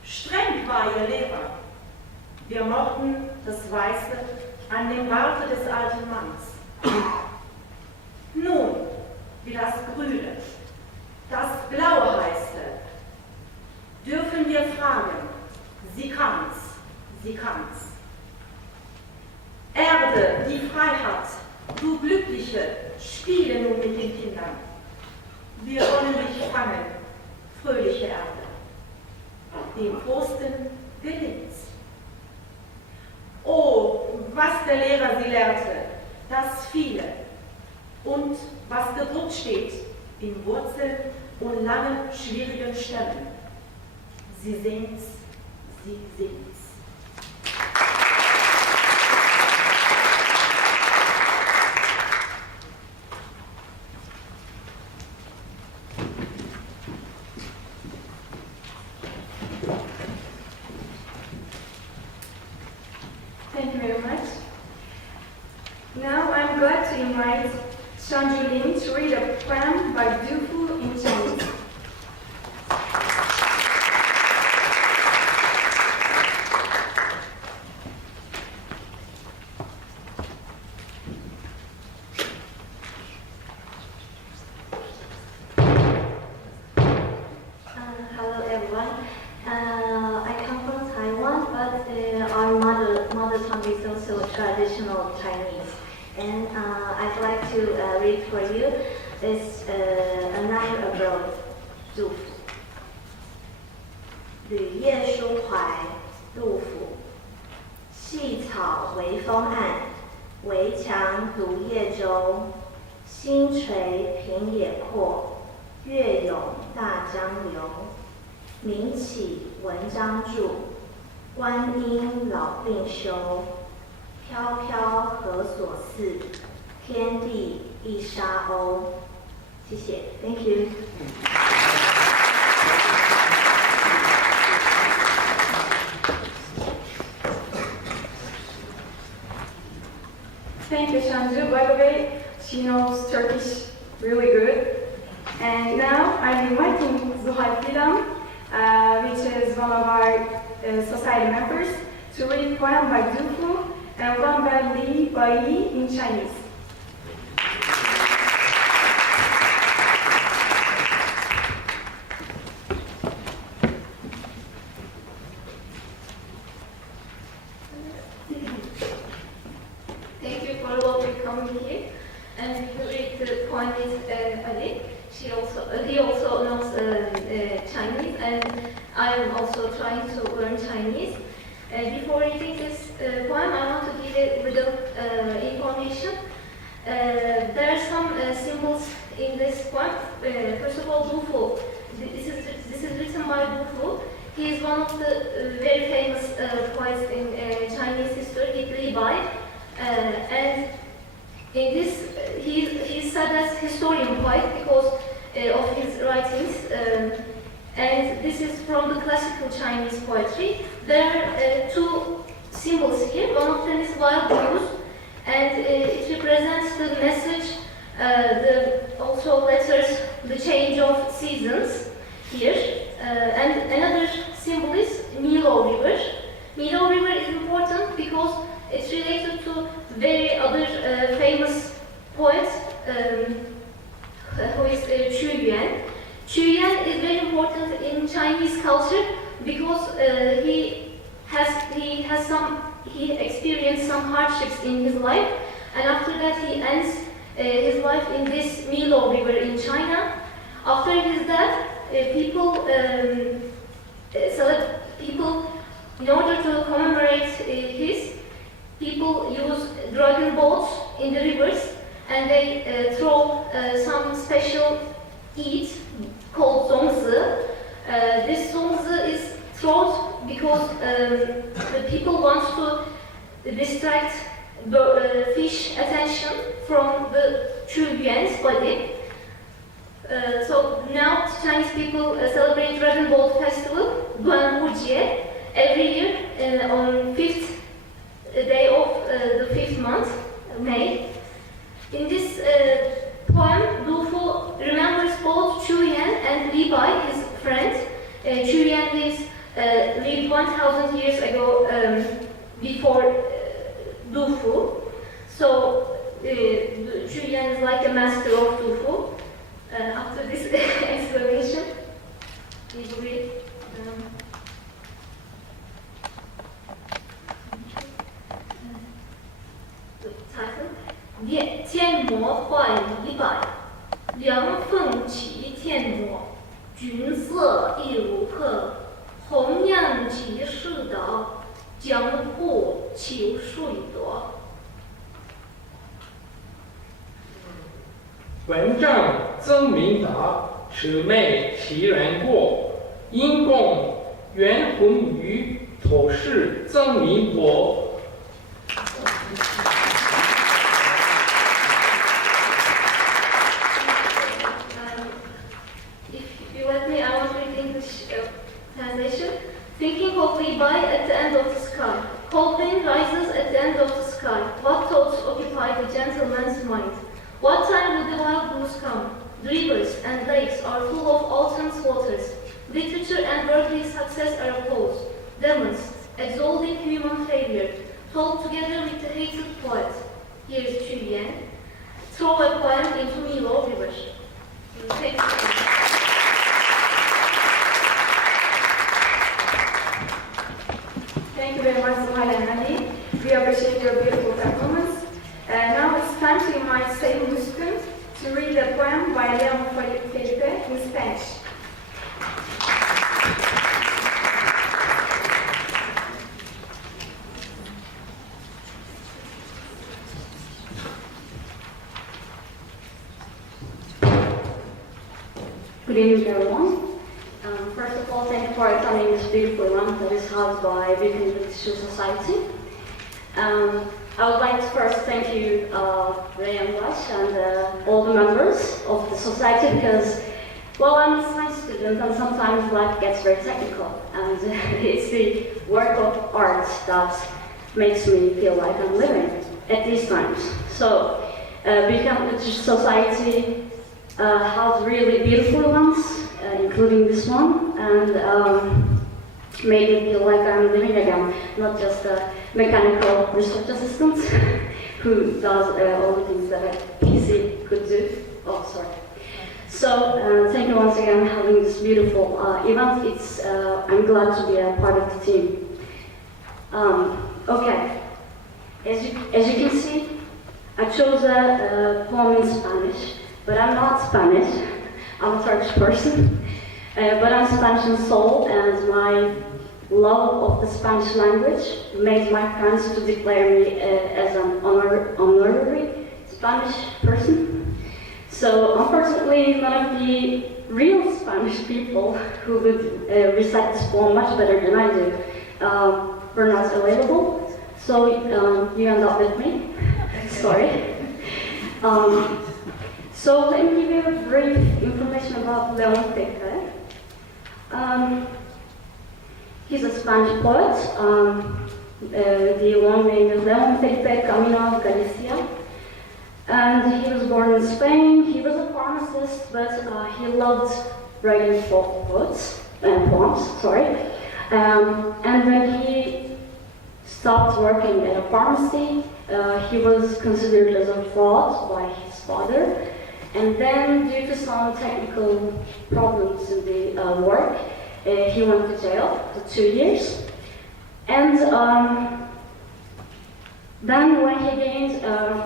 Streng war ihr Lehrer. Wir mochten das Weiße an dem Barte des alten Manns. Nun, wie das Grüne, das Blaue heiße, dürfen wir fragen, sie kann's, sie kann's. Freiheit, du Glückliche, spiele nun mit den Kindern. Wir wollen dich fangen, fröhliche Erde. Dem Trosten gelingt's. Oh, was der Lehrer sie lehrte, das viele. Und was gedruckt steht in Wurzeln und langen, schwierigen Stämmen. Sie singt's, sie singt's. Thank you very much. Now I'm glad to invite Shanjulin to read a poem by Dufu in Chinese. Hello everyone. I come from Taiwan, but our mother tongue is also traditional Chinese. And I'd like to read for you this A Night Abroad, 杜甫。旅夜抒怀，杜甫。细草微风岸，围墙独夜舟。星垂平野阔，月涌大江流。名启文章著，观音老病休。飘飘何所似，天地一沙鸥。谢谢 ，Thank you。Thank you, Shanju. By the way, she knows Turkish really good. And now I'm inviting Zuhal Fidan, which is one of our society members, to read a poem by Dufu and one by Li Bai in Chinese. Thank you for coming here. And you read the poem is Ali. He also knows Chinese, and I am also trying to learn Chinese. Before reading this poem, I want to give a little information. There are some symbols in this poem. First of all, Dufu. This is written by Dufu. He is one of the very famous poets in Chinese history. He died, and in this he is said as historian poet because of his writings. And this is from the classical Chinese poetry. There are two symbols here. One of them is wild goose, and it represents the message, also letters, the change of seasons here. And another symbol is Milo River. Milo River is important because it's related to very other famous poet who is Qu Yuan. Qu Yuan is very important in Chinese culture because he experienced some hardships in his life, and after that he ends his life in this Milo River in China. After his death, people, in order to commemorate people use dragon boats in the rivers, and they throw some special eat called zongzi. This zongzi is thrown because the people want to distract the fish attention from the Qu Yuan's body. So now Chinese people celebrate Dragon Boat Festival, Buang, every year on 5th day of the 5th month, May. In this poem, Dufu remembers both Qu Yuan and Li Bai, his friend. Qu Yuan lived 1,000 years ago before Dufu. So Qu Yuan is like a master of Dufu. After this explanation, we will read the title. 天魔坏李白，凉风起天魔，君色一如客，红颜几时到？江湖秋水多。文正曾明达，魑魅其人过。因共元浑于，头饰曾明博。If you let me, I want to read English translation. Thinking of Levi at the end of the sky. Cold wind rises at the end of the sky. What thoughts occupy the gentleman's mind? What time will the wild blues come? The rivers and lakes are full of autumn's waters. Literature and worldly success are opposed. Demons, exalting human failure, told together with the hated poet. Here is Chu Yan. Throw a poem into Milo River. Thank you. Thank you very much, Zuhal and Nani. We appreciate your beautiful performance. Now it's time to invite Sayın Müslüm to read a poem by Leon Felipe in Spanish. Good evening, everyone. First of all, thank you for attending this beautiful event that is held by Bilkent Literature Society. I would like to first thank you, Ray and Rush, and all the members of the society, because, well, I'm a science student and sometimes life gets very technical, and it's the work of art that makes me feel like I'm living at these times. So, Bilkent Literature Society has really beautiful events, including this one, and made me feel like I'm living again, not just a mechanical research assistant who does all the things that a PC could do. Oh, sorry. So, thank you once again for having this beautiful event. I'm glad to be a part of the team. Okay, as you can see, I chose a poem in Spanish, but I'm not Spanish. I'm a Turkish person, but I'm Spanish in soul, and my love of the Spanish language made my parents to declare me as an honorary Spanish person. So unfortunately, none of the real Spanish people who would recite this poem much better than I do were not available. So you end up with me. Sorry. So let me give you a brief information about Leon Fekri. He's a Spanish poet. The one name is Leon Fekri Camino Galicia. And he was born in Spain. He was a pharmacist, but he loved writing poems. And when he stopped working at a pharmacy, he was considered as a fraud by his father. And then, due to some technical problems in the work, he went to jail for 2 years. And then when he gained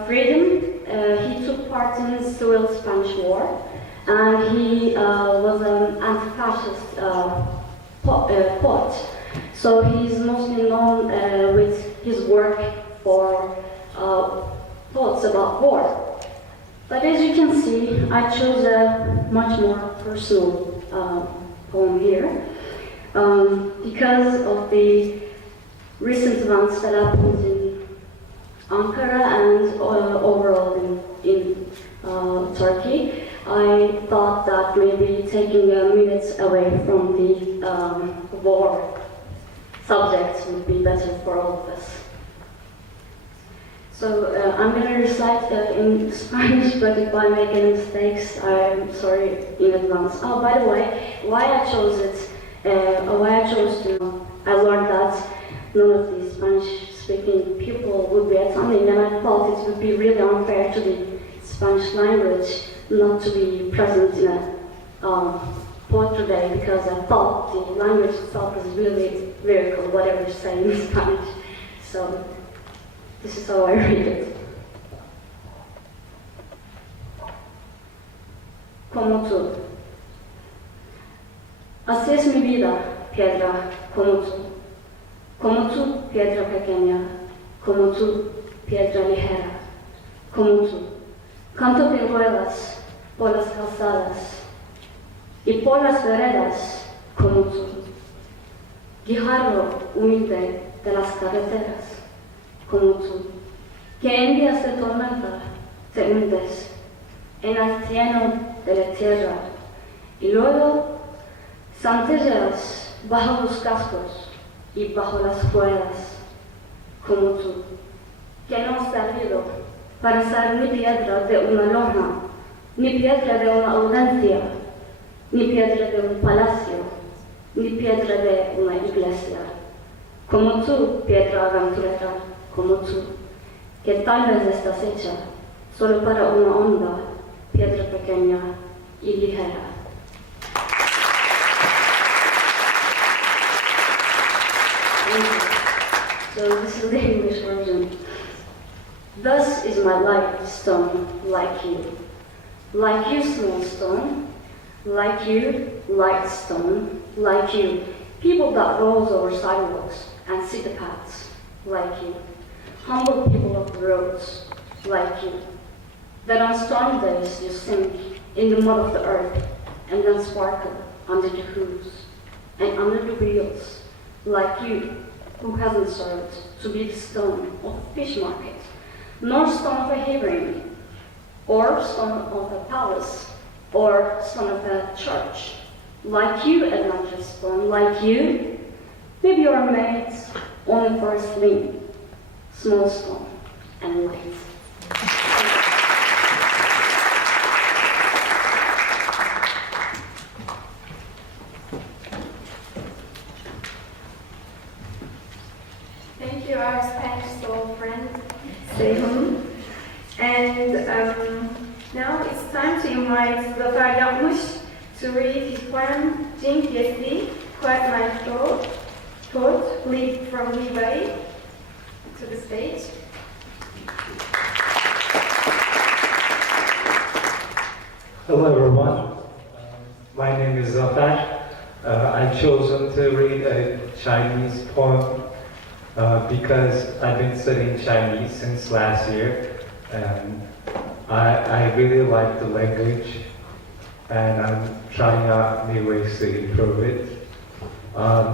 freedom, he took part in the Civil Spanish War. And he was an anti-fascist poet. So he's mostly known with his work for thoughts about war. But as you can see, I chose a much more personal poem here because of the recent events that happened in Ankara and overall in Turkey. I thought that maybe taking a minute away from the war subjects would be better for all of us. So I'm going to recite in Spanish, but if I make any mistakes, I'm sorry in advance. Oh, by the way, why I chose to, I learned that none of the Spanish-speaking people would be attending, and I thought it would be really unfair to the Spanish language not to be present in a poetry day, because I thought the language itself was really lyrical, whatever you say in Spanish. So this is how I read it. como tú. Así es mi vida, piedra, como tú, piedra pequeña, como tú, piedra ligera, como tú. Canto en ruedas por las calzadas y por las veredas, como tú. Guijarro humilde de las carreteras, como tú. Que en días de tormenta te hundes en el cieno de la tierra y luego centelleas bajo los cascos y bajo las ruedas, como tú, que no has servido para ser ni piedra de una loma, ni piedra de una audiencia, ni piedra de un palacio, ni piedra de una iglesia, como tú, piedra aventurera, como tú, que tal vez estás hecha solo para una onda, piedra pequeña y ligera. So this is the English version. Thus is my life, stone, like you, small stone, like you, light stone, like you, people that rolls over sidewalks and city paths, like you, humble people of the roads, like you, that on storm days you sink in the mud of the earth and then sparkle under the hooves and under the wheels, like you, who hasn't served to be the stone of a fish market, nor stone of a hearing, or stone of a palace, or stone of a church. Like you, Atlantic stone, like you, maybe you are made only for a sling, small stone, and light. Thank you, our Spanish soul friend, Tohum. And now it's time to invite Zafer Yapmış to read his poem, Jing Yesli, Quiet My Thought, Lead from Leeway, to the stage. Hello everyone, my name is Zafer. I've chosen to read a Chinese poem because I've been studying Chinese since last year, and I really like the language, and I'm trying out new ways to improve it.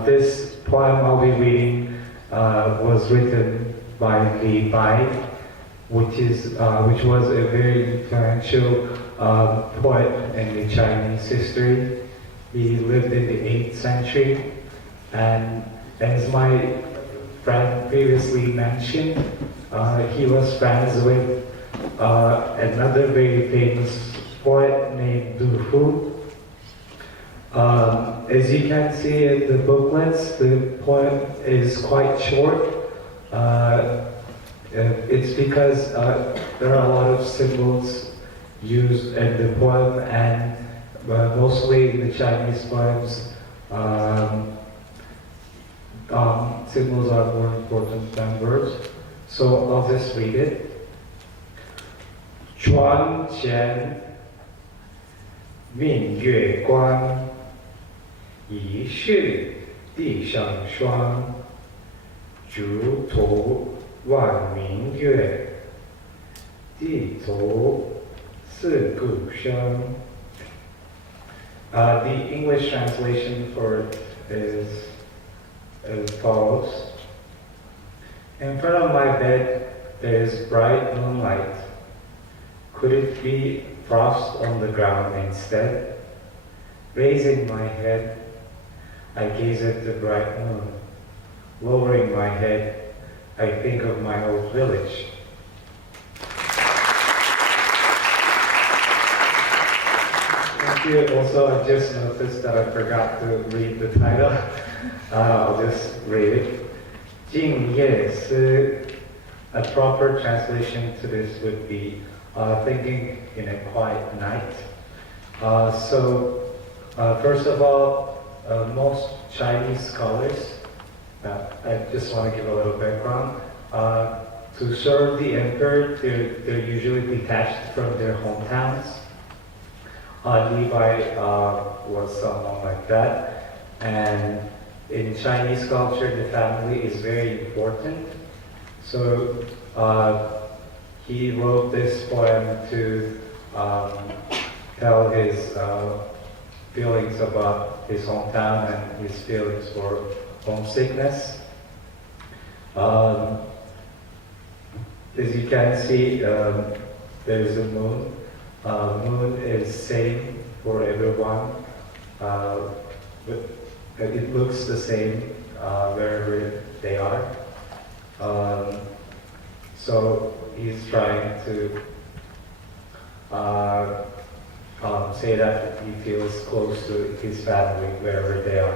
This poem I'll be reading was written by Lullaby, which was a very influential poet in the Chinese history. He lived in the 8th century, and as my friend previously mentioned, he was friends with another very famous poet named Doonan. As you can see in the booklets, the poem is quite short. It's because there are a lot of symbols used in the poem, and mostly in the Chinese poems, symbols are more important than words. So I'll just read it. 床前明月光，疑是地上霜。竹头望明月，低头思故乡。The English translation for it is as follows. In front of my bed there is bright moonlight. Could it be frost on the ground instead? Raising my head, I gaze at the bright moon. Lowering my head, I think of my old village. Thank you. Also, I just noticed that I forgot to read the title. I'll just read it. 静夜思. A proper translation to this would be thinking in a quiet night. First of all, most Chinese scholars, I just want to give a little background. To serve the emperor, they're usually detached from their hometowns. Levi was someone like that. And in Chinese culture, the family is very important. So he wrote this poem to tell his feelings about his hometown and his feelings for homesickness. As you can see, there is a moon. Moon is same for everyone. It looks the same wherever they are. So he's trying to say that he feels close to his family wherever they are.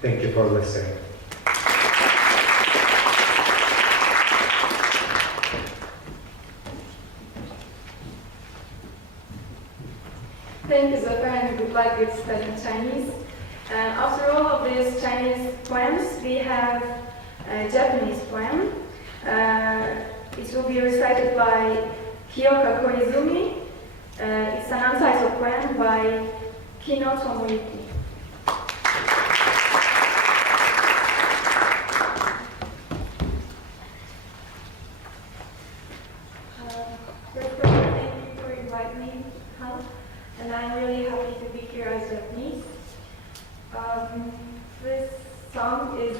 Thank you for listening. Thank you, Zafar, and good luck with studying Chinese. After all of these Chinese poems, we have a Japanese poem. It will be recited by Kyoka Koizumi. It's an untitled poem by Kino Tomoyuki. First of all, thank you for inviting me, and I'm really happy to be here as Japanese. This song is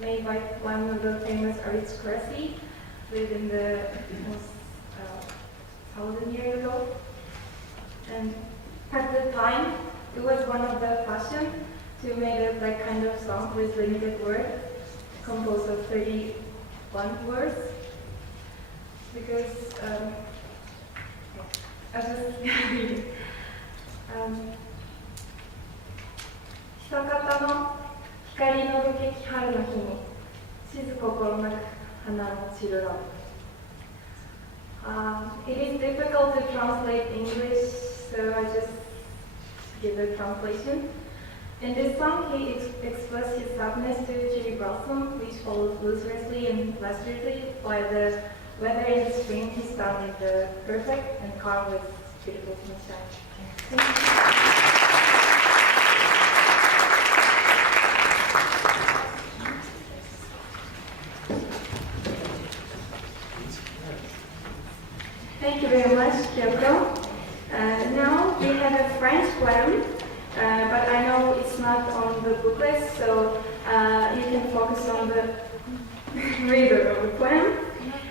made by one of the famous aristocracy within the 1,000 years ago. And at the time, it was one of the fashion to make a like kind of song with limited word, composed of 31 words. Because I just read it. 久方の光のどけき春の日に静心なく花の散るろう It is difficult to translate English, so I just give a translation. In this song, he expressed his sadness to cherry blossom, which follows lustriously and lustriously, while the weather in the spring is found in the perfect and calm with beautiful sunshine. Thank you. Thank you very much, Kyoko. Now we have a French poem, but I know it's not on the booklet, so you can focus on the reader of the poem.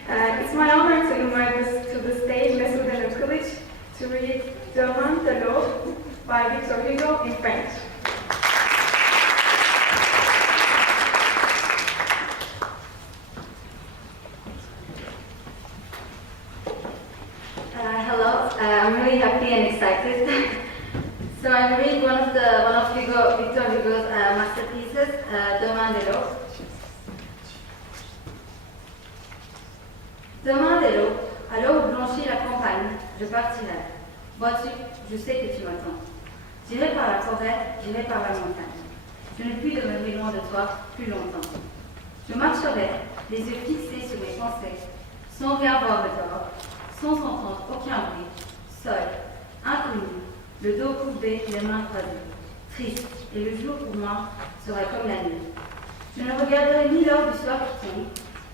It's my honor to invite to the stage Mesut Kılıç to read Doonan by Victor Hugo in French. Hello, I'm really happy and excited. So I'm reading one of Victor Hugo's masterpieces, Doonan. Demain dès l'aube, à l'heure où blanchit la campagne, je partirai. Vois-tu, je sais que tu m'attends. J'irai par la forêt, j'irai par la montagne. Je ne puis demeurer loin de toi plus longtemps. Je marcherai, les yeux fixés sur mes pensées, sans rien voir de dehors, sans entendre aucun bruit, seul, inconnu, le dos courbé, les mains croisées, triste, et le jour pour moi sera comme la nuit. Je ne regarderai ni l'heure du soir qui tombe,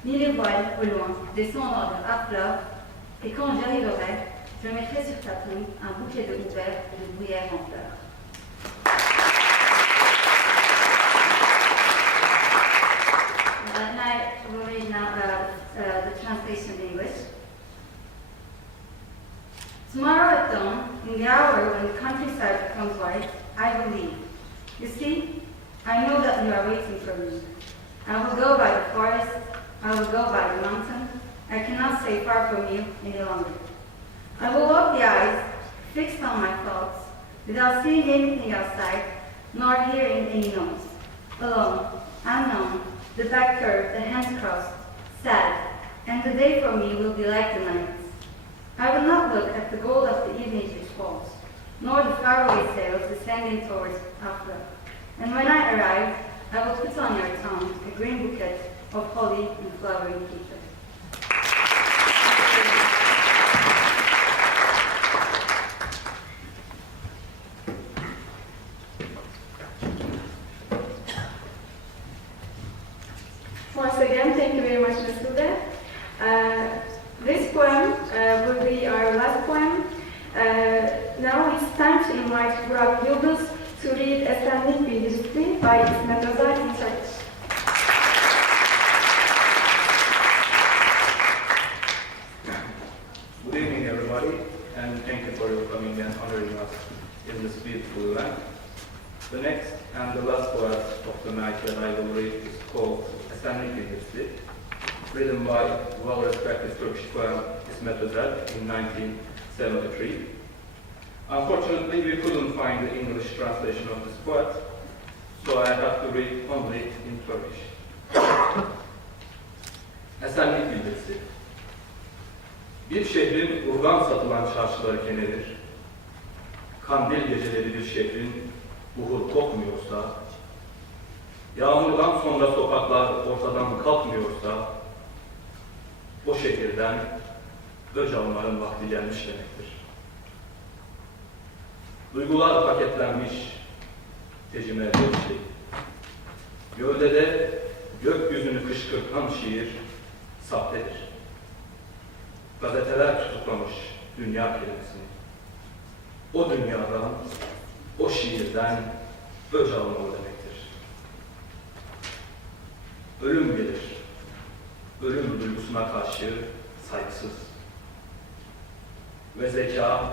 ni les voiles au loin descendre à fleurs, et quand j'arriverai, je mettrai sur ta tombe un bouquet de houppères et de bruyères en fleurs. And I will read now the translation in English. Tomorrow at dawn, in the hour when the countryside becomes white, I will leave. You see, I know that you are waiting for me. I will go by the forest, I will go by the mountain. I cannot stay far from you any longer. I will walk the eyes, fixed on my thoughts, without seeing anything outside, nor hearing any noise. Alone, unknown, the back curved, the hands crossed, sad, and the day for me will be like the night. I will not look at the gold of the evening which falls, nor the faraway sails descending towards Africa. And when I arrive, I will put on your tongue a green bouquet of holly and flowering peaches. Esenlik Bildirisi by İsmet in Turkish. Good evening, everybody, and thank you for your coming and honoring us in this beautiful event. The next and the last poet of the night that I will read is called Esenlik Bildirisi, written by well-respected Turkish poet İsmet in 1973. Unfortunately, we couldn't find the English translation of this poet, so I have to read only in Turkish. Esenlik Bildirisi. Bir şehrin urgan satılan çarşıları kemirir, kandil geceleri bir şehrin buhur kokmuyorsa, yağmurdan sonra sokaklar ortadan kalkmıyorsa, o şehirden öc almanın vakti gelmiş demektir. Duygular paketlenmiş, tecime şey. Gövdede gökyüzünü kışkırtan şiir sahtedir. Gazeteler tutuklamış dünya kelimesini. O dünyadan, o şiirden öc almalı demektir. Ölüm gelir. Ölüm duygusuna karşı saygısız. Ve zeka,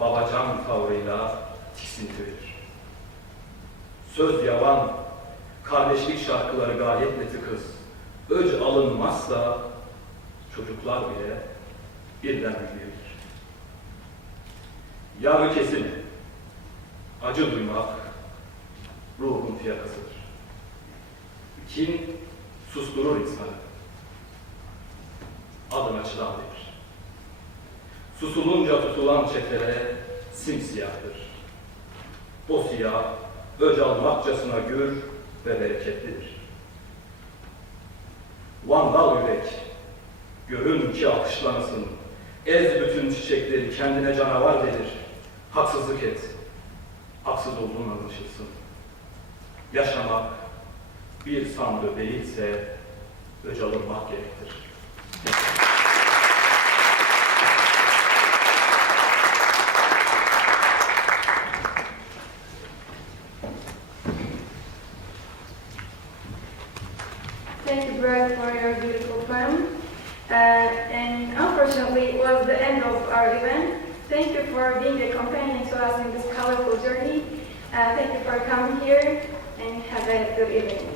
babacan tavrıyla tiksinti verir. Söz yavan, kardeşlik şarkıları gayet tıkız. Öc alınmazsa çocuklar bile birden büyür. Yarı kesin, acı duymak ruhun fiyakasıdır. Kin susturur insanı. Adına çıran verir. Susulunca tutulan çetere simsiyahtır. O siyah, öc almakçasına gür ve bereketlidir. Vandal yürek, görün ki alkışlanasın, ez bütün çiçekleri kendine canavar verir. Haksızlık et, haksız olduğun anlaşılsın. Yaşamak bir sanrı değilse öc alınmak gerektir. Thank you, Brad, for your beautiful poem. And unfortunately, it was the end of our event. Thank you for being a companion to us in this colorful journey. Thank you for coming here, and have a good evening.